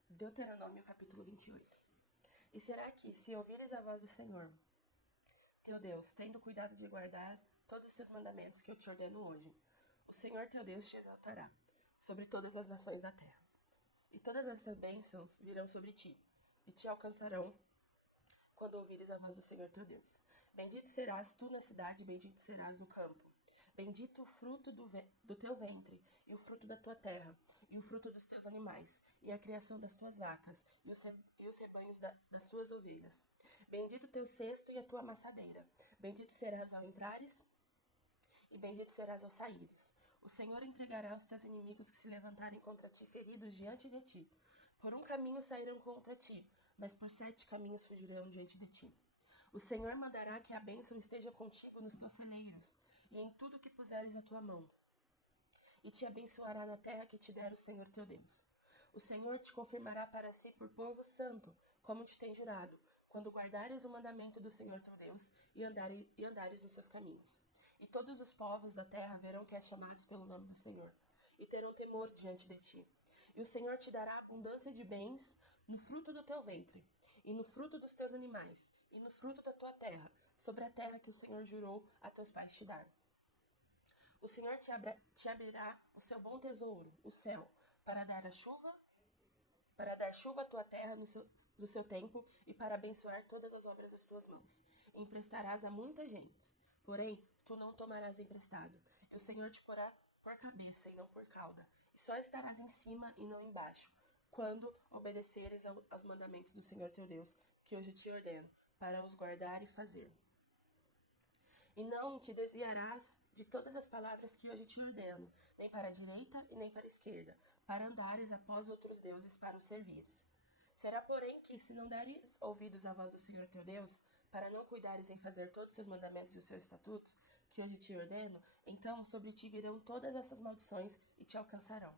Deuteronômio capítulo 28. E será que, se ouvires a voz do Senhor, teu Deus, tendo cuidado de guardar todos os seus mandamentos que eu te ordeno hoje, o Senhor teu Deus te exaltará sobre todas as nações da terra. E todas essas bênçãos virão sobre ti, e te alcançarão quando ouvires a voz do Senhor teu Deus. Bendito serás tu na cidade, bendito serás no campo. Bendito o fruto do teu ventre, e o fruto da tua terra, e o fruto dos teus animais, e a criação das tuas vacas, e os rebanhos das tuas ovelhas. Bendito o teu cesto e a tua amassadeira. Bendito serás ao entrares, e bendito serás ao saíres. O Senhor entregará os teus inimigos que se levantarem contra ti feridos diante de ti. Por um caminho sairão contra ti, mas por 7 caminhos fugirão diante de ti. O Senhor mandará que a bênção esteja contigo nos teus celeiros, e em tudo que puseres a tua mão, e te abençoará na terra que te der o Senhor teu Deus. O Senhor te confirmará para si por povo santo, como te tem jurado, quando guardares o mandamento do Senhor teu Deus e andares nos seus caminhos. E todos os povos da terra verão que és chamados pelo nome do Senhor, e terão temor diante de ti. E o Senhor te dará abundância de bens no fruto do teu ventre, e no fruto dos teus animais, e no fruto da tua terra, sobre a terra que o Senhor jurou a teus pais te dar. O Senhor te abrirá o seu bom tesouro, o céu, para dar chuva à tua terra no seu tempo, e para abençoar todas as obras das tuas mãos. Emprestarás a muita gente, porém tu não tomarás emprestado. E o Senhor te porá por cabeça e não por cauda, e só estarás em cima e não embaixo, quando obedeceres aos mandamentos do Senhor teu Deus, que hoje te ordeno, para os guardar e fazer. E não te desviarás de todas as palavras que hoje te ordeno, nem para a direita e nem para a esquerda, para andares após outros deuses para os servires. Será, porém, que, se não deres ouvidos à voz do Senhor teu Deus, para não cuidares em fazer todos os seus mandamentos e os seus estatutos, que hoje te ordeno, então sobre ti virão todas essas maldições e te alcançarão.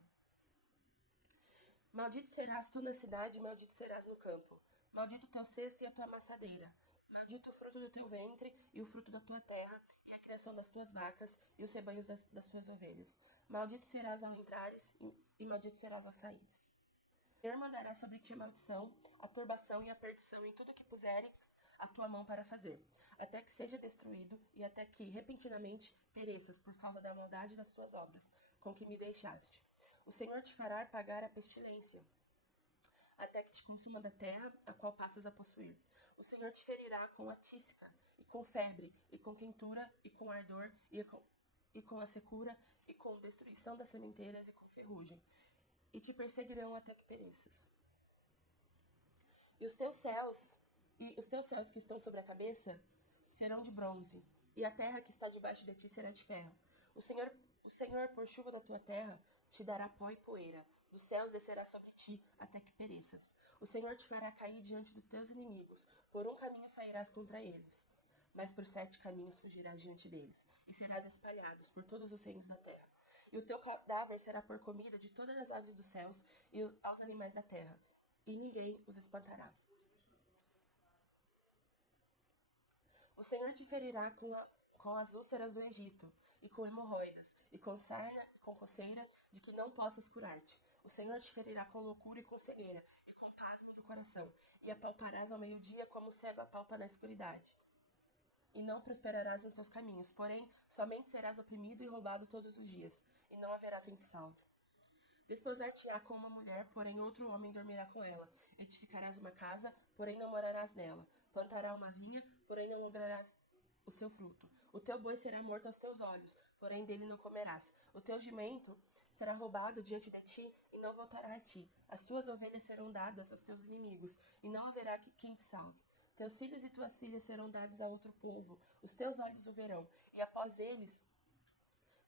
Maldito serás tu na cidade, maldito serás no campo. Maldito o teu cesto e a tua amassadeira. Maldito o fruto do teu ventre e o fruto da tua terra, e a criação das tuas vacas e os rebanhos das tuas ovelhas. Maldito serás ao entrares e maldito serás ao saíres. O Senhor mandará sobre ti a maldição, a turbação e a perdição em tudo que puseres a tua mão para fazer, até que seja destruído e até que repentinamente pereças por causa da maldade das tuas obras, com que me deixaste. O Senhor te fará pagar a pestilência, até que te consuma da terra, a qual passas a possuir. O Senhor te ferirá com a tísica, e com febre, e com quentura, e com ardor, e com a secura, e com destruição das sementeiras, e com ferrugem. E te perseguirão até que pereças. E os teus céus que estão sobre a cabeça serão de bronze, e a terra que está debaixo de ti será de ferro. O Senhor, por chuva da tua terra, te dará pó e poeira. Dos céus descerá sobre ti, até que pereças. O Senhor te fará cair diante dos teus inimigos. Por um caminho sairás contra eles, mas por 7 caminhos fugirás diante deles, e serás espalhados por todos os reinos da terra. E o teu cadáver será por comida de todas as aves dos céus e aos animais da terra, e ninguém os espantará. O Senhor te ferirá com as úlceras do Egito, e com hemorroidas, e com sarna, e com coceira, de que não possas curar-te. O Senhor te ferirá com loucura e com cegueira, e com pasmo do coração, e apalparás ao meio-dia como o cego apalpa na escuridade. E não prosperarás nos teus caminhos, porém, somente serás oprimido e roubado todos os dias, e não haverá quem te salve. Desposar-te-á com uma mulher, porém outro homem dormirá com ela. Edificarás uma casa, porém não morarás nela. Plantará uma vinha, porém não lograrás o seu fruto. O teu boi será morto aos teus olhos, porém dele não comerás. O teu jumento será roubado diante de ti e não voltará a ti. As tuas ovelhas serão dadas aos teus inimigos, e não haverá quem te salve. Teus filhos e tuas filhas serão dados a outro povo, os teus olhos o verão, e após eles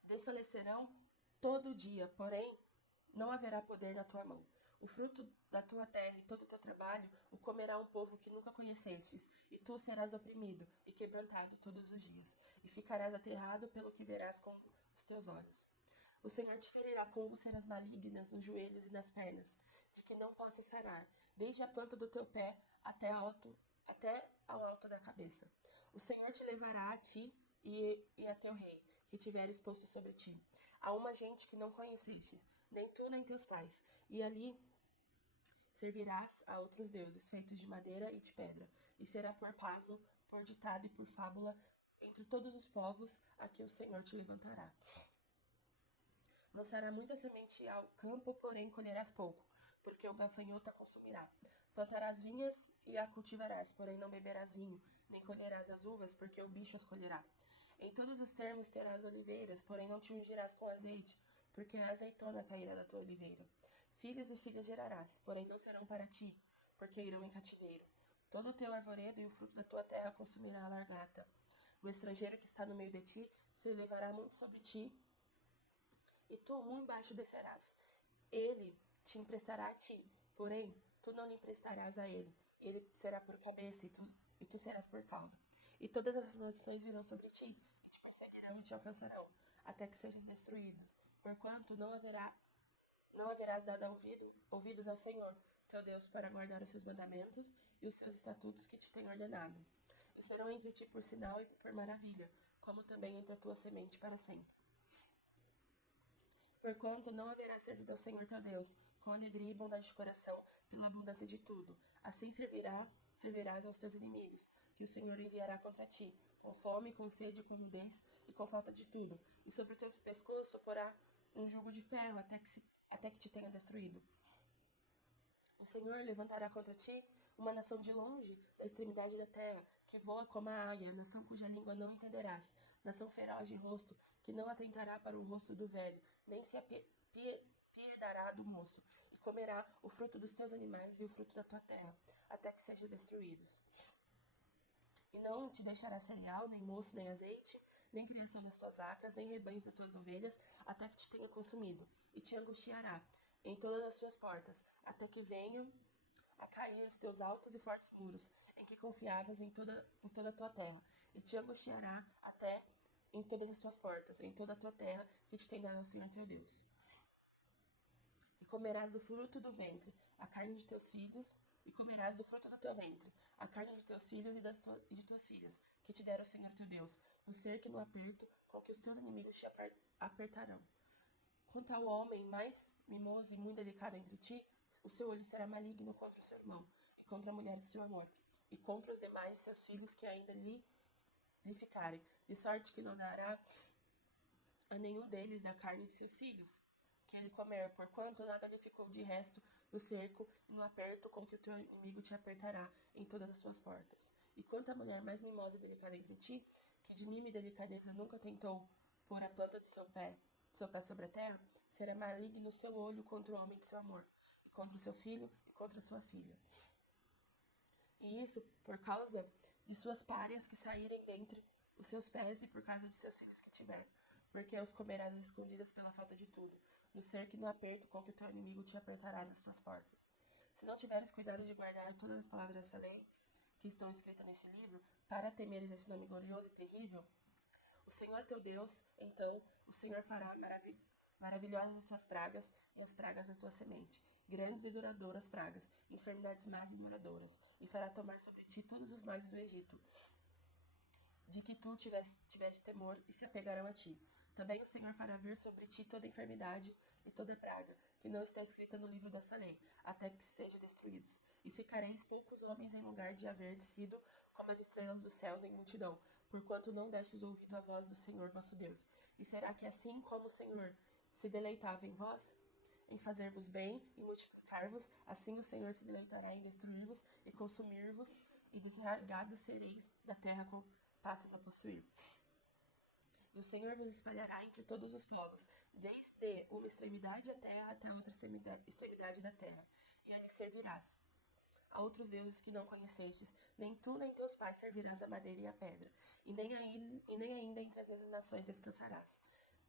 desfalecerão todo dia, porém não haverá poder na tua mão. O fruto da tua terra e todo o teu trabalho o comerá um povo que nunca conhecestes, e tu serás oprimido e quebrantado todos os dias, e ficarás aterrado pelo que verás com os teus olhos. O Senhor te ferirá com úlceras malignas nos joelhos e nas pernas, de que não possas sarar, desde a planta do teu pé até ao alto da cabeça. O Senhor te levará a ti e a teu rei, que tiveres posto sobre ti, a uma gente que não conheceste, nem tu nem teus pais, e ali servirás a outros deuses, feitos de madeira e de pedra, e será por pasmo, por ditado e por fábula, entre todos os povos a que o Senhor te levantará. Lançará muita semente ao campo, porém colherás pouco, porque o gafanhoto a consumirá. Plantarás vinhas e a cultivarás, porém não beberás vinho, nem colherás as uvas, porque o bicho as colherá. Em todos os termos terás oliveiras, porém não te ungirás com azeite, porque a azeitona cairá da tua oliveira. Filhos e filhas gerarás, porém não serão para ti, porque irão em cativeiro. Todo o teu arvoredo e o fruto da tua terra consumirá a largata. O estrangeiro que está no meio de ti se elevará muito sobre ti, e tu muito embaixo descerás. Ele te emprestará a ti, porém tu não lhe emprestarás a ele. Ele será por cabeça e tu serás por cauda. E todas as maldições virão sobre ti, e te perseguirão e te alcançarão, até que sejas destruído. Porquanto não haverás dado ouvidos ao Senhor, teu Deus, para guardar os seus mandamentos e os seus estatutos que te tem ordenado. E serão entre ti por sinal e por maravilha, como também entre a tua semente para sempre. Porquanto não haverá servido ao Senhor teu Deus, com alegria e bondade de coração, pela abundância de tudo. Assim servirás aos teus inimigos, que o Senhor enviará contra ti, com fome, com sede, com nudez e com falta de tudo. E sobre o teu pescoço porá um jugo de ferro, até que te tenha destruído. O Senhor levantará contra ti uma nação de longe, da extremidade da terra, que voa como a águia, nação cuja língua não entenderás, nação feroz de rosto, que não atentará para o rosto do velho, nem se piedará do moço, e comerá o fruto dos teus animais e o fruto da tua terra, até que sejam destruídos. E não te deixará cereal, nem moço, nem azeite, nem criação das tuas vacas, nem rebanhos das tuas ovelhas, até que te tenha consumido, e te angustiará em todas as tuas portas, até que venham a cair os teus altos e fortes muros, em que confiavas em toda a tua terra, e te angustiará até em todas as tuas portas, em toda a tua terra, que te tem dado o Senhor teu Deus. E comerás do fruto do ventre, a carne de teus filhos, e comerás do fruto do teu ventre, a carne de teus filhos e de tuas filhas, que te dera o Senhor teu Deus, no cerco e no aperto, com que os teus inimigos te apertarão. Quanto ao homem mais mimoso e muito delicado entre ti, o seu olho será maligno contra o seu irmão, e contra a mulher de seu amor, e contra os demais de seus filhos que ainda lhe ficarem, de sorte que não dará a nenhum deles da carne de seus filhos, que ele comer, porquanto nada lhe ficou de resto no cerco e no aperto com que o teu inimigo te apertará em todas as tuas portas. E quanto à mulher mais mimosa e delicada entre ti, que de mimo e delicadeza nunca tentou pôr a planta de seu pé sobre a terra, será maligno o seu olho contra o homem de seu amor, e contra o seu filho e contra a sua filha. E isso por causa de suas párias que saírem dentre os seus pés e por causa de seus filhos que tiver, porque os comerás escondidas pela falta de tudo, no cerco e no aperto com que o teu inimigo te apertará nas tuas portas. Se não tiveres cuidado de guardar todas as palavras dessa lei, que estão escritas nesse livro, para temeres esse nome glorioso e terrível, o Senhor teu Deus, então, o Senhor fará maravilhosas as tuas pragas e as pragas da tua semente, grandes e duradouras pragas, enfermidades más e duradouras, e fará tomar sobre ti todos os males do Egito, de que tu tiveste temor, e se apegarão a ti. Também o Senhor fará vir sobre ti toda enfermidade e toda praga, que não está escrita no livro desta lei, até que sejam destruídos. E ficareis poucos homens em lugar de haver sido como as estrelas dos céus em multidão, porquanto não destes ouvido à voz do Senhor vosso Deus. E será que assim como o Senhor se deleitava em vós, em fazer-vos bem e multiplicar-vos, assim o Senhor se deleitará em destruir-vos e consumir-vos, e desarraigados sereis da terra com passas a possuir. E o Senhor vos espalhará entre todos os povos, desde uma extremidade da terra até a outra extremidade da terra, e ali servirás a outros deuses que não conhecestes, nem tu nem teus pais servirás a madeira e a pedra, e nem ainda entre as mesmas nações descansarás.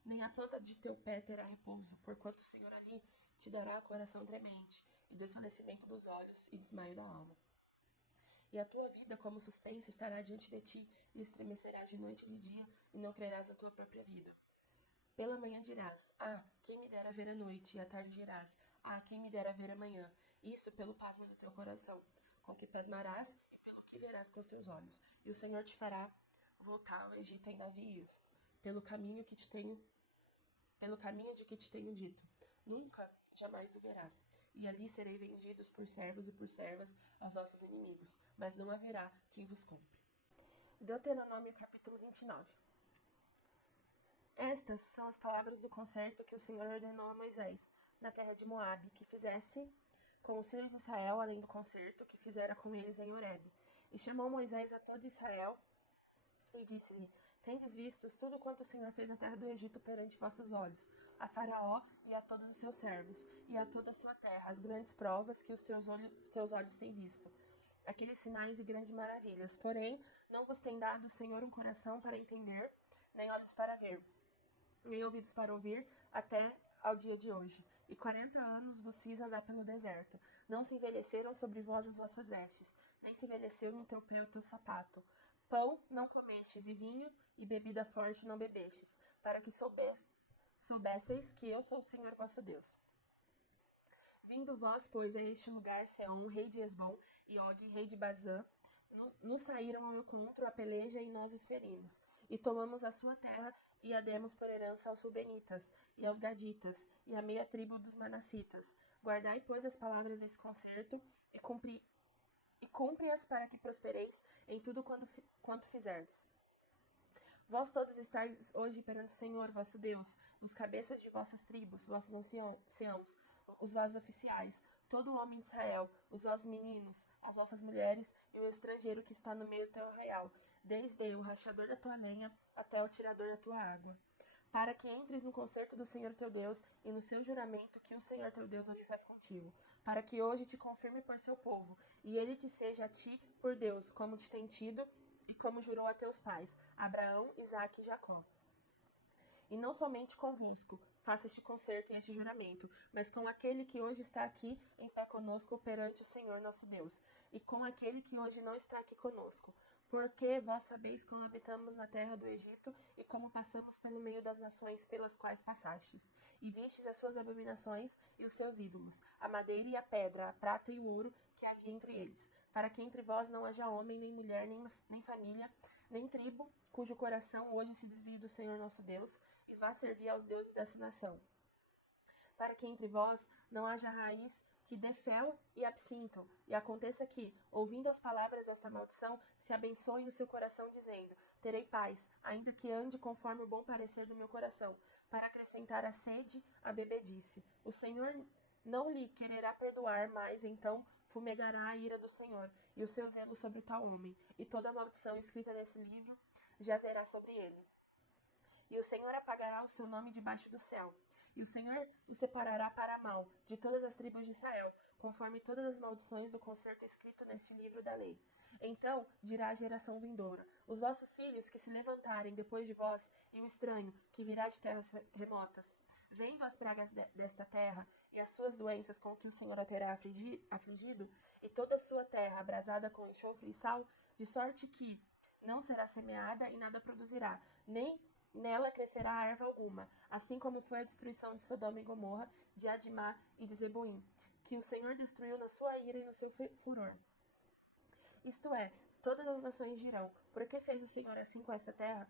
Nem a planta de teu pé terá repouso, porquanto o Senhor ali te dará coração tremente, e desfalecimento dos olhos, e desmaio da alma. E a tua vida, como suspense, estará diante de ti, e estremecerás de noite e de dia, e não crerás na tua própria vida. Pela manhã dirás, quem me dera ver a noite, e à tarde dirás, quem me dera ver a manhã. Isso pelo pasmo do teu coração, com que pasmarás, e pelo que verás com os teus olhos. E o Senhor te fará voltar ao Egito em navios, pelo caminho de que te tenho dito. Nunca, jamais o verás. E ali serei vendidos por servos e por servas aos vossos inimigos, mas não haverá quem vos compre. Deuteronômio capítulo 29. Estas são as palavras do concerto que o Senhor ordenou a Moisés, na terra de Moabe, que fizesse com os filhos de Israel, além do concerto que fizera com eles em Horebe. E chamou Moisés a todo Israel e disse-lhe: Tendes vistos tudo quanto o Senhor fez na terra do Egito perante vossos olhos, a Faraó e a todos os seus servos, e a toda a sua terra, as grandes provas que os teus olhos têm visto, aqueles sinais e grandes maravilhas. Porém, não vos tem dado o Senhor um coração para entender, nem olhos para ver, nem ouvidos para ouvir, até ao dia de hoje. E 40 anos vos fiz andar pelo deserto. Não se envelheceram sobre vós as vossas vestes, nem se envelheceu no teu pé o teu sapato. Pão não comestes, e vinho e bebida forte não bebestes, para que soubesseis que eu sou o Senhor vosso Deus. Vindo vós, pois, a este lugar, Seom, rei de Esbom, e Og, rei de Bazã, nos saíram ao encontro a peleja e nós os ferimos. E tomamos a sua terra e a demos por herança aos Rubenitas, e aos Gaditas, e à meia tribo dos Manassitas. Guardai, pois, as palavras desse concerto, e cumpre-as para que prospereis em tudo quanto fizerdes. Vós todos estáis hoje perante o Senhor, vosso Deus, os cabeças de vossas tribos, vossos anciãos, os vossos oficiais, todo o homem de Israel, os vossos meninos, as vossas mulheres e o estrangeiro que está no meio do teu arraial, desde o rachador da tua lenha até o tirador da tua água. Para que entres no concerto do Senhor teu Deus e no seu juramento que o Senhor teu Deus hoje faz contigo, para que hoje te confirme por seu povo, e ele te seja a ti por Deus, como te tem tido e como jurou a teus pais, Abraão, Isaque e Jacó. E não somente convosco faça este concerto e este juramento, mas com aquele que hoje está aqui em pé conosco perante o Senhor nosso Deus, e com aquele que hoje não está aqui conosco. Porque vós sabeis como habitamos na terra do Egito, e como passamos pelo meio das nações pelas quais passastes, e vistes as suas abominações e os seus ídolos, a madeira e a pedra, a prata e o ouro que havia entre eles, para que entre vós não haja homem, nem mulher, nem família, nem tribo, cujo coração hoje se desvie do Senhor nosso Deus, e vá servir aos deuses dessa nação. Para que entre vós não haja raiz que dê fel e absinto, e aconteça que, ouvindo as palavras dessa maldição, se abençoe no seu coração, dizendo: terei paz, ainda que ande conforme o bom parecer do meu coração, para acrescentar a sede à bebedice. O Senhor não lhe quererá perdoar, mas então fumegará a ira do Senhor, e o seu zelo sobre tal homem, e toda a maldição escrita nesse livro jazerá sobre ele. E o Senhor apagará o seu nome debaixo do céu. E o Senhor o separará para mal de todas as tribos de Israel, conforme todas as maldições do concerto escrito neste livro da lei. Então dirá a geração vindoura: os vossos filhos que se levantarem depois de vós, e o estranho que virá de terras remotas, vendo as pragas desta terra e as suas doenças com que o Senhor a terá afligido, e toda a sua terra abrasada com enxofre e sal, de sorte que não será semeada e nada produzirá, nem nela crescerá erva alguma, assim como foi a destruição de Sodoma e Gomorra, de Adimá e de Zeboim, que o Senhor destruiu na sua ira e no seu furor. Isto é, todas as nações dirão: por que fez o Senhor assim com esta terra?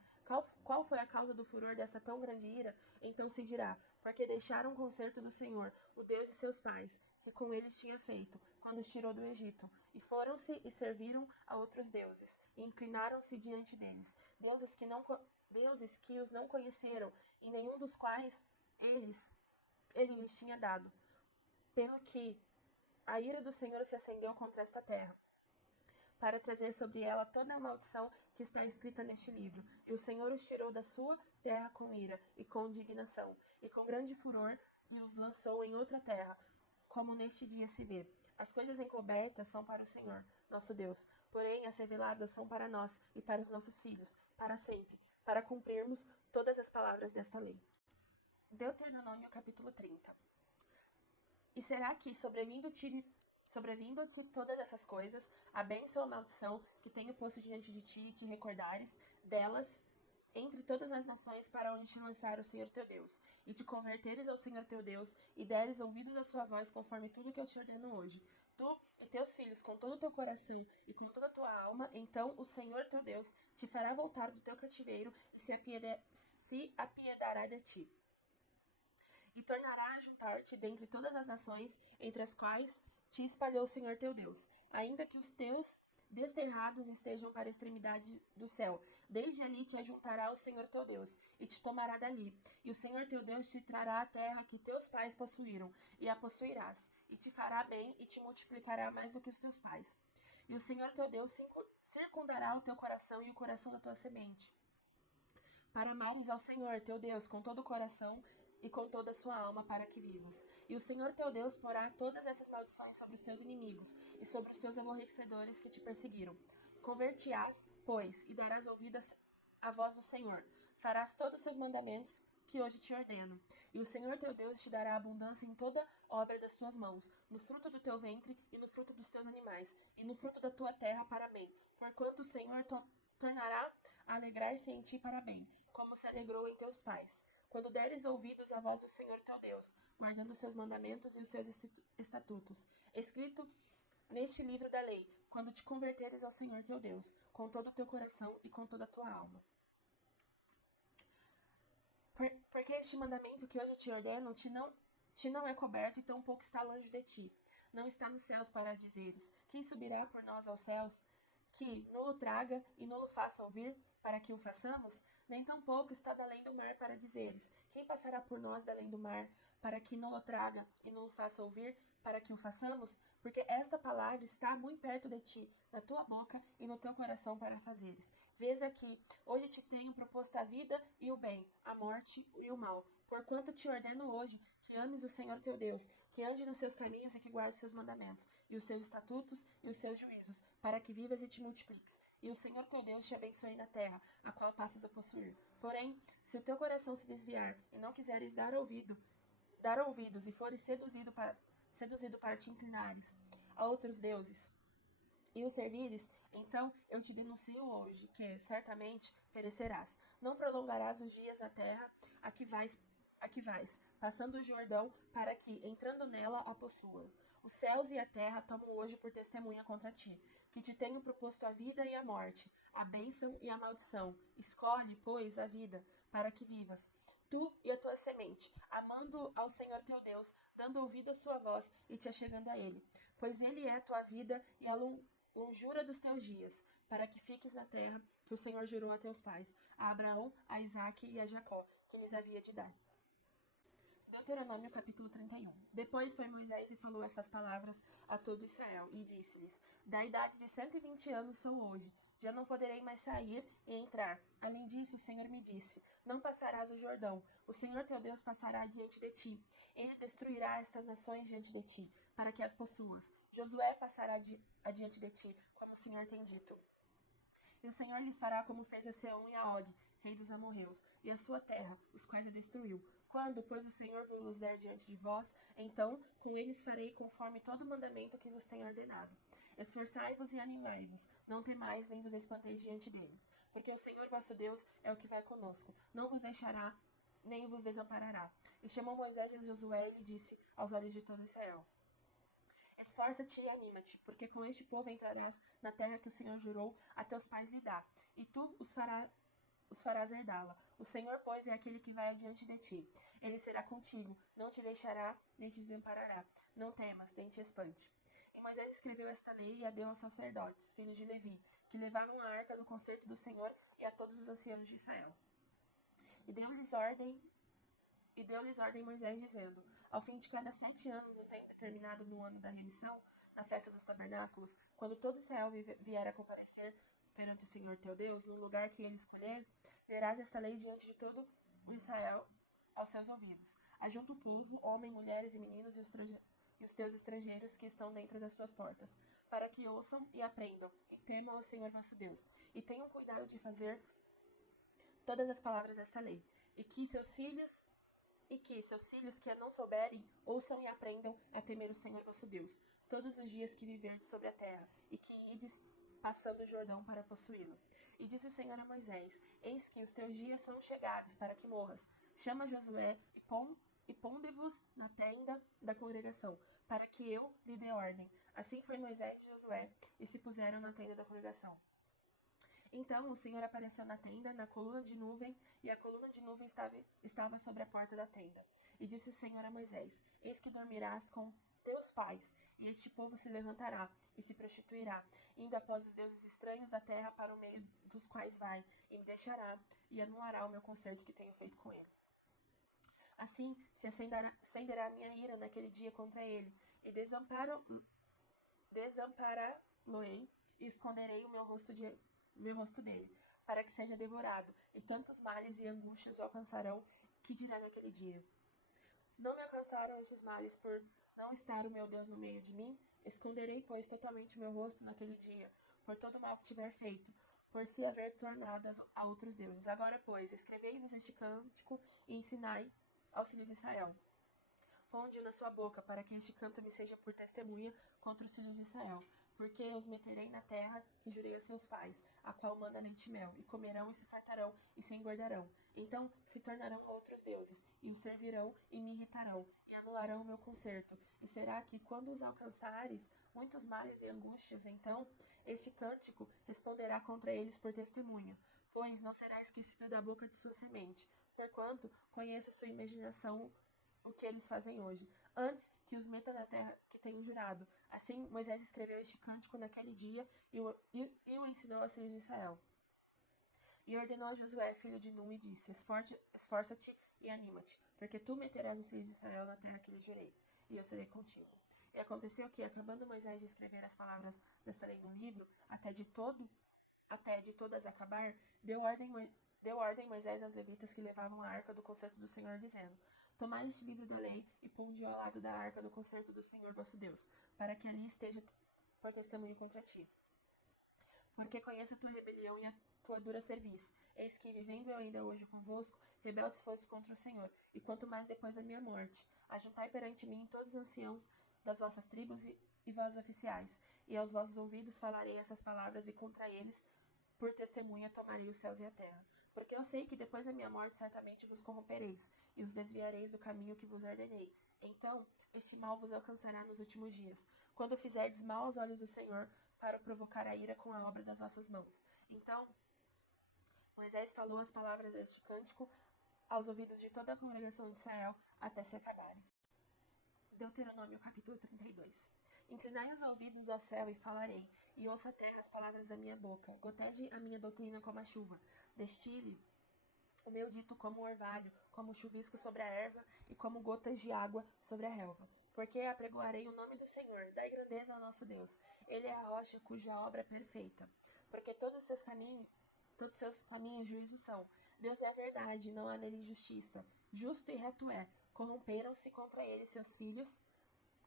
Qual foi a causa do furor dessa tão grande ira? Então se dirá: porque deixaram o concerto do Senhor, o Deus de seus pais, que com eles tinha feito, quando os tirou do Egito, e foram-se e serviram a outros deuses, e inclinaram-se diante deles, deuses que os não conheceram, e nenhum dos quais ele lhes tinha dado, pelo que a ira do Senhor se acendeu contra esta terra. para trazer sobre ela toda a maldição que está escrita neste livro. E o Senhor os tirou da sua terra com ira e com indignação, e com grande furor, e os lançou em outra terra, como neste dia se vê. As coisas encobertas são para o Senhor, nosso Deus, porém as reveladas são para nós e para os nossos filhos, para sempre, para cumprirmos todas as palavras desta lei. Deuteronômio capítulo 30. E será que, sobrevindo-te todas essas coisas, a bênção ou a maldição que tenho posto diante de ti, e te recordares delas entre todas as nações para onde te lançar o Senhor teu Deus, e te converteres ao Senhor teu Deus, e deres ouvidos à sua voz conforme tudo que eu te ordeno hoje, tu e teus filhos com todo o teu coração e com toda a tua alma, então o Senhor teu Deus te fará voltar do teu cativeiro e se apiedará de ti. E tornará a juntar-te dentre todas as nações, entre as quais te espalhou o Senhor teu Deus, ainda que os teus desterrados estejam para a extremidade do céu. Desde ali te ajuntará o Senhor teu Deus, e te tomará dali. E o Senhor teu Deus te trará a terra que teus pais possuíram, e a possuirás, e te fará bem, e te multiplicará mais do que os teus pais. E o Senhor teu Deus circundará o teu coração e o coração da tua semente, para amares ao Senhor teu Deus com todo o coração e com toda a sua alma, para que vivas. E o Senhor teu Deus porá todas essas maldições sobre os teus inimigos e sobre os teus aborrecedores que te perseguiram. Converti-ás, pois, e darás ouvidas à voz do Senhor. Farás todos os seus mandamentos que hoje te ordeno. E o Senhor teu Deus te dará abundância em toda obra das tuas mãos, no fruto do teu ventre e no fruto dos teus animais, e no fruto da tua terra para bem, porquanto o Senhor tornará a alegrar-se em ti para bem, como se alegrou em teus pais. Quando deres ouvidos à voz do Senhor teu Deus, guardando os seus mandamentos e os seus estatutos, escrito neste livro da lei, quando te converteres ao Senhor teu Deus, com todo o teu coração e com toda a tua alma. Porque este mandamento que hoje te ordeno te não é coberto e tampouco está longe de ti. Não está nos céus para dizeres: quem subirá por nós aos céus? Que nulo traga e nulo faça ouvir, para que o façamos? Nem tampouco está da além do mar para dizeres: quem passará por nós da além do mar, para que nulo traga e nulo faça ouvir, para que o façamos? Porque esta palavra está muito perto de ti, na tua boca e no teu coração para fazeres. Vês aqui, hoje te tenho proposto a vida e o bem, a morte e o mal. Porquanto te ordeno hoje que ames o Senhor teu Deus, que ande nos seus caminhos e que guarde os seus mandamentos, e os seus estatutos e os seus juízos, para que vivas e te multipliques. E o Senhor teu Deus te abençoe na terra, a qual passas a possuir. Porém, se o teu coração se desviar e não quiseres dar ouvidos e fores seduzido para te inclinares a outros deuses e os servires, então eu te denuncio hoje que certamente perecerás. Não prolongarás os dias na terra a que vais, passando o Jordão, para que, entrando nela, a possua. Os céus e a terra tomam hoje por testemunha contra ti, que te tenho proposto a vida e a morte, a bênção e a maldição. Escolhe, pois, a vida, para que vivas, tu e a tua semente, amando ao Senhor teu Deus, dando ouvido à sua voz e te achegando a ele. Pois ele é a tua vida e a longura dos teus dias, para que fiques na terra que o Senhor jurou a teus pais, a Abraão, a Isaque e a Jacó, que lhes havia de dar. Deuteronômio capítulo 31. Depois foi Moisés e falou essas palavras a todo Israel, e disse-lhes: da idade de 120 anos sou hoje, já não poderei mais sair e entrar. Além disso, o Senhor me disse: não passarás o Jordão, o Senhor teu Deus passará diante de ti. Ele destruirá estas nações diante de ti, para que as possuas. Josué passará adiante de ti, como o Senhor tem dito. E o Senhor lhes fará como fez a Seom e a Og, rei dos amorreus, e a sua terra, os quais a destruiu. Quando, pois, o Senhor vos der diante de vós, então com eles farei conforme todo o mandamento que vos tenho ordenado. Esforçai-vos e animai-vos, não temais nem vos espanteis diante deles, porque o Senhor vosso Deus é o que vai conosco, não vos deixará nem vos desamparará. E chamou Moisés a Josué e lhe disse aos olhos de todo Israel: esforça-te e anima-te, porque com este povo entrarás na terra que o Senhor jurou a teus pais lhe dar, e tu os farás herdá-la. O Senhor, pois, é aquele que vai adiante de ti. Ele será contigo, não te deixará, nem te desamparará. Não temas, nem te espante. E Moisés escreveu esta lei e a deu aos sacerdotes, filhos de Levi, que levaram a arca do concerto do Senhor, e a todos os anciãos de Israel. E deu-lhes ordem Moisés, dizendo: ao fim de cada 7 anos, no tempo determinado no ano da remissão, na festa dos tabernáculos, quando todo Israel vier a comparecer perante o Senhor teu Deus, no lugar que ele escolher, lerás esta lei diante de todo o Israel aos seus ouvidos. Ajunta o povo, homens, mulheres e meninos e os teus estrangeiros que estão dentro das tuas portas, para que ouçam e aprendam, e temam ao Senhor vosso Deus, e tenham cuidado de fazer todas as palavras desta lei, e que seus filhos que não souberem, ouçam e aprendam a temer o Senhor vosso Deus, todos os dias que viverdes sobre a terra, e que ides passando o Jordão para possuí-lo. E disse o Senhor a Moisés: Eis que os teus dias são chegados para que morras. Chama Josué e ponde-vos na tenda da congregação, para que eu lhe dê ordem. Assim foi Moisés e Josué, e se puseram na tenda da congregação. Então o Senhor apareceu na tenda, na coluna de nuvem, e a coluna de nuvem estava sobre a porta da tenda. E disse o Senhor a Moisés: Eis que dormirás com teus pais, e este povo se levantará e se prostituirá, indo após os deuses estranhos da terra, para o meio dos quais vai, e me deixará, e anulará o meu concerto que tenho feito com ele. Assim se acenderá a minha ira naquele dia contra ele, e desampará-lo-ei, e esconderei o meu rosto dele, para que seja devorado, e tantos males e angústias o alcançarão, que dirá naquele dia: Não me alcançaram esses males por não estar o meu Deus no meio de mim? Esconderei, pois, totalmente o meu rosto naquele dia, por todo o mal que tiver feito, por se haver tornadas a outros deuses. Agora, pois, escrevei-vos este cântico e ensinai aos filhos de Israel. Ponde-o na sua boca, para que este canto me seja por testemunha contra os filhos de Israel. Porque os meterei na terra que jurei aos seus pais, a qual manda leite e mel, e comerão e se fartarão e se engordarão. Então se tornarão outros deuses, e os servirão e me irritarão, e anularão o meu concerto. E será que, quando os alcançares muitos males e angústias, então este cântico responderá contra eles por testemunha, pois não será esquecido da boca de sua semente, porquanto conheço sua imaginação, o que eles fazem hoje, antes que os meta na terra que tenho jurado. Assim Moisés escreveu este cântico naquele dia e o ensinou aos filhos de Israel. E ordenou a Josué, filho de Num, e disse: Esforça-te e anima-te, porque tu meterás os filhos de Israel na terra que lhes jurei, e eu serei contigo. E aconteceu que, acabando Moisés de escrever as palavras desta lei no livro, até de todas acabar, deu ordem Moisés aos levitas que levavam a arca do concerto do Senhor, dizendo: Tomai este livro da lei e ponde-o ao lado da arca do concerto do Senhor vosso Deus, para que ali esteja por testemunho contra ti. Porque conheço a tua rebelião e a tua dura cerviz. Eis que, vivendo eu ainda hoje convosco, rebeldes foste contra o Senhor, e quanto mais depois da minha morte. Ajuntai perante mim todos os anciãos das vossas tribos e vós oficiais, e aos vossos ouvidos falarei essas palavras, e contra eles por testemunha tomarei os céus e a terra. Porque eu sei que depois da minha morte certamente vos corrompereis, e os desviareis do caminho que vos ordenei. Então este mal vos alcançará nos últimos dias, quando fizerdes mal aos olhos do Senhor, para provocar a ira com a obra das vossas mãos. Então Moisés falou as palavras deste cântico aos ouvidos de toda a congregação de Israel, até se acabarem. Deuteronômio capítulo 32. Inclinai os ouvidos ao céu e falarei, e ouça a terra as palavras da minha boca. Goteje a minha doutrina como a chuva. Destile o meu dito como o orvalho, como o chuvisco sobre a erva, e como gotas de água sobre a relva. Porque apregoarei o nome do Senhor, dai grandeza ao nosso Deus. Ele é a rocha cuja obra é perfeita. Porque todos seus caminhos juízo são. Deus é a verdade, não há nele justiça. Justo e reto é. Corromperam-se contra ele seus filhos.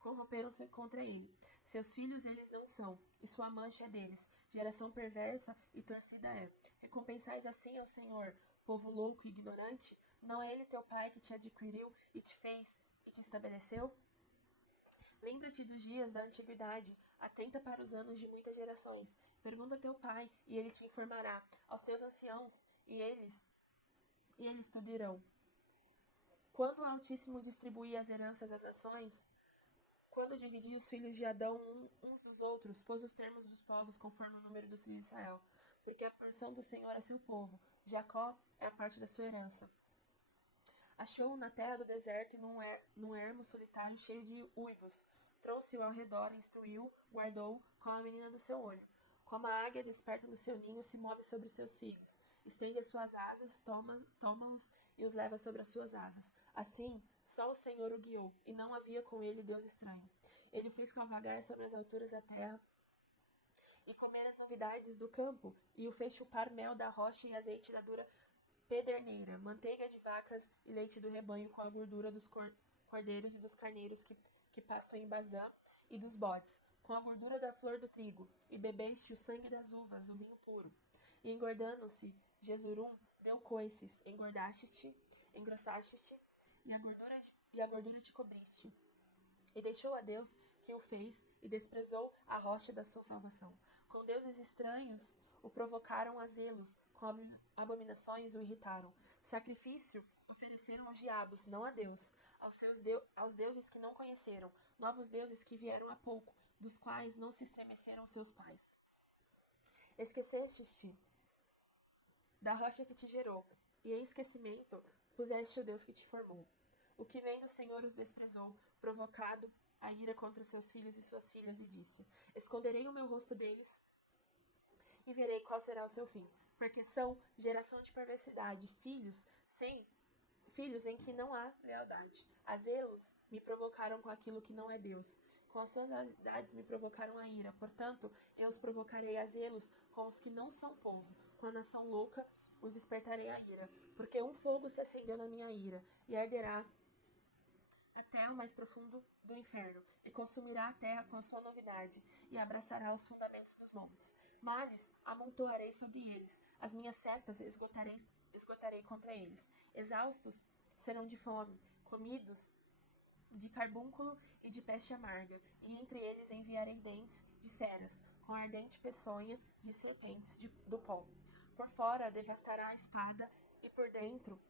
Corromperam-se contra ele. Seus filhos eles não são, e sua mancha é deles. Geração perversa e torcida é. Recompensais assim ao Senhor, povo louco e ignorante? Não é ele teu pai que te adquiriu e te fez e te estabeleceu? Lembra-te dos dias da antiguidade, atenta para os anos de muitas gerações. Pergunta a teu pai, e ele te informará, aos teus anciãos, e eles te dirão. Quando o Altíssimo distribuía as heranças das nações, quando dividia os filhos de Adão uns dos outros, pôs os termos dos povos conforme o número dos filhos de Israel, porque a porção do Senhor é seu povo, Jacó é a parte da sua herança. Achou-o na terra do deserto e num ermo solitário cheio de uivos. Trouxe-o ao redor, instruiu, guardou, como a menina do seu olho. Como a águia desperta no seu ninho, se move sobre seus filhos. Estende as suas asas, toma-os e os leva sobre as suas asas. Assim, só o Senhor o guiou, e não havia com ele Deus estranho. Ele o fez cavalgar sobre as alturas da terra e comer as novidades do campo, e o fez chupar mel da rocha e azeite da dura pederneira, manteiga de vacas e leite do rebanho com a gordura dos cordeiros e dos carneiros que pastam em Bazã e dos bodes, com a gordura da flor do trigo, e bebeste o sangue das uvas, o vinho puro. E engordando-se, Jesurum deu coices, engordaste-te, engrossaste-te, e a gordura te cobriste. E deixou a Deus que o fez, e desprezou a rocha da sua salvação. Com deuses estranhos o provocaram a zelos, com abominações o irritaram. Sacrifício ofereceram aos diabos, não a Deus, aos deuses que não conheceram, novos deuses que vieram há pouco, dos quais não se estremeceram seus pais. Esqueceste-te da rocha que te gerou, e em esquecimento puseste o Deus que te formou. O que vem do Senhor os desprezou, provocado a ira contra seus filhos e suas filhas, e disse: Esconderei o meu rosto deles e verei qual será o seu fim, porque são geração de perversidade, filhos em que não há lealdade. A zelos me provocaram com aquilo que não é Deus. Com as suas maldades me provocaram a ira. Portanto, eu os provocarei a zelos com os que não são povo. Com a nação louca os despertarei a ira. Porque um fogo se acendeu na minha ira, e arderá até o mais profundo do inferno, e consumirá a terra com a sua novidade, e abraçará os fundamentos dos montes. Males amontoarei sobre eles, as minhas setas esgotarei contra eles. Exaustos serão de fome, comidos de carbúnculo e de peste amarga, e entre eles enviarei dentes de feras, com ardente peçonha de serpentes do pó. Por fora devastará a espada, e por dentro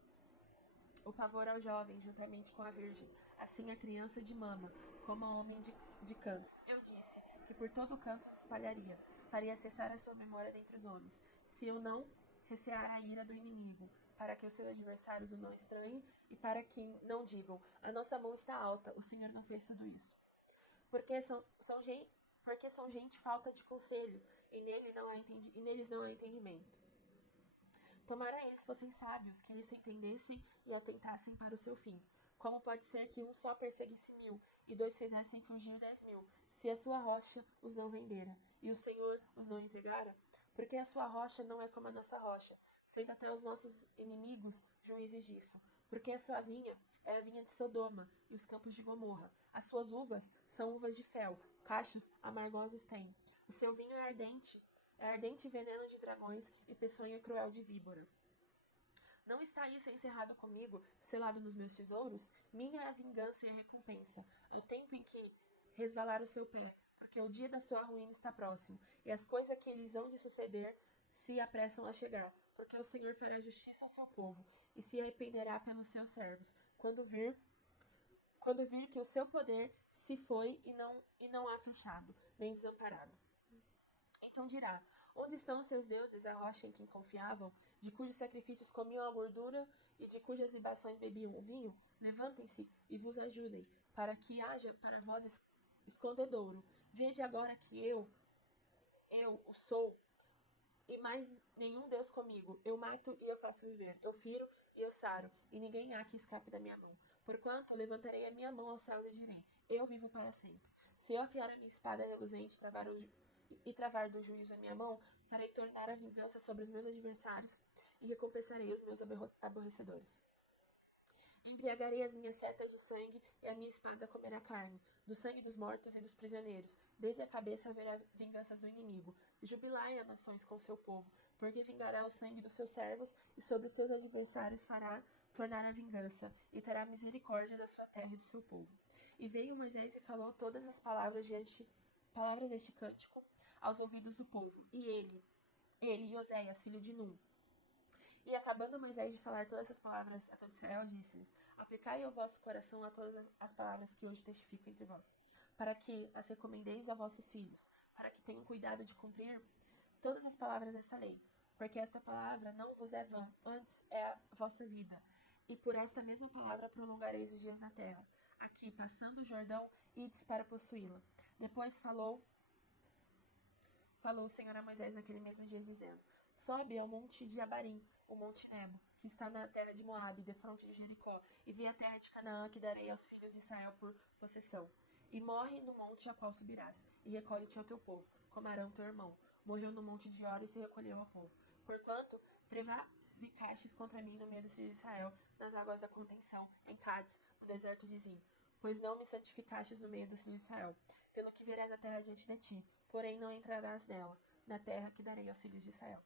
o pavor ao jovem, juntamente com a virgem, assim a criança de mama, como a homem de cãs. Eu disse que por todo canto se espalharia, faria cessar a sua memória dentre os homens, se eu não recear a ira do inimigo, para que os seus adversários o não estranhem, e para que não digam, a nossa mão está alta, o Senhor não fez tudo isso. Porque são gente falta de conselho, e neles não há entendimento. Tomara eles fossem sábios, que isso entendessem e atentassem para o seu fim. Como pode ser que um só perseguisse 1000, e 2 fizessem fugir 10.000, se a sua rocha os não vendera, e o Senhor os não entregara? Porque a sua rocha não é como a nossa rocha, sendo até os nossos inimigos juízes disso. Porque a sua vinha é a vinha de Sodoma, e os campos de Gomorra. As suas uvas são uvas de fel, cachos amargosos têm. O seu vinho é ardente veneno de dragões e peçonha cruel de víbora. Não está isso encerrado comigo, selado nos meus tesouros? Minha é a vingança e a recompensa, ao tempo em que resvalar o seu pé, porque o dia da sua ruína está próximo, e as coisas que lhes hão de suceder se apressam a chegar, porque o Senhor fará justiça ao seu povo, e se arrependerá pelos seus servos, quando vir que o seu poder se foi e não há fechado, nem desamparado. Então dirá: onde estão seus deuses, a rocha em quem confiavam, de cujos sacrifícios comiam a gordura e de cujas libações bebiam o vinho? Levantem-se e vos ajudem, para que haja para vós escondedouro. Vede agora que eu o sou, e mais nenhum Deus comigo. Eu mato e eu faço viver, eu firo e eu saro, e ninguém há que escape da minha mão. Porquanto levantarei a minha mão aos céus e direi: eu vivo para sempre. Se eu afiar a minha espada reluzente e travar do juízo a minha mão, farei tornar a vingança sobre os meus adversários e recompensarei os meus aborrecedores. Embriagarei as minhas setas de sangue, e a minha espada comerá carne, do sangue dos mortos e dos prisioneiros. Desde a cabeça haverá vinganças do inimigo. Jubilai as nações com seu povo, porque vingará o sangue dos seus servos, e sobre os seus adversários fará tornar a vingança, e terá misericórdia da sua terra e do seu povo. E veio Moisés e falou todas as palavras deste cântico aos ouvidos do povo. E ele, Oséias, filho de Num, e acabando Moisés de falar todas essas palavras a todo Israel, disse-lhes: aplicai ao vosso coração a todas as palavras que hoje testifico entre vós, para que as recomendeis a vossos filhos, para que tenham cuidado de cumprir todas as palavras desta lei. Porque esta palavra não vos é vã, antes é a vossa vida. E por esta mesma palavra prolongareis os dias na terra. Aqui, passando o Jordão, ides para possuí-la. Depois falou o Senhor a Moisés naquele mesmo dia, dizendo: sobe ao monte de Abarim, o monte Nebo, que está na terra de Moabe, defronte de Jericó, e vi a terra de Canaã, que darei aos filhos de Israel por possessão. E morre no monte a qual subirás, e recolhe-te ao teu povo, como Arão teu irmão. Morreu no monte de Hor e se recolheu ao povo. Porquanto prevaricastes contra mim no meio dos filhos de Israel, nas águas da contenção, em Cádiz, no deserto de Zim. Pois não me santificastes no meio dos filhos de Israel. Pelo que verás a terra diante de ti, porém não entrarás nela, na terra que darei aos filhos de Israel.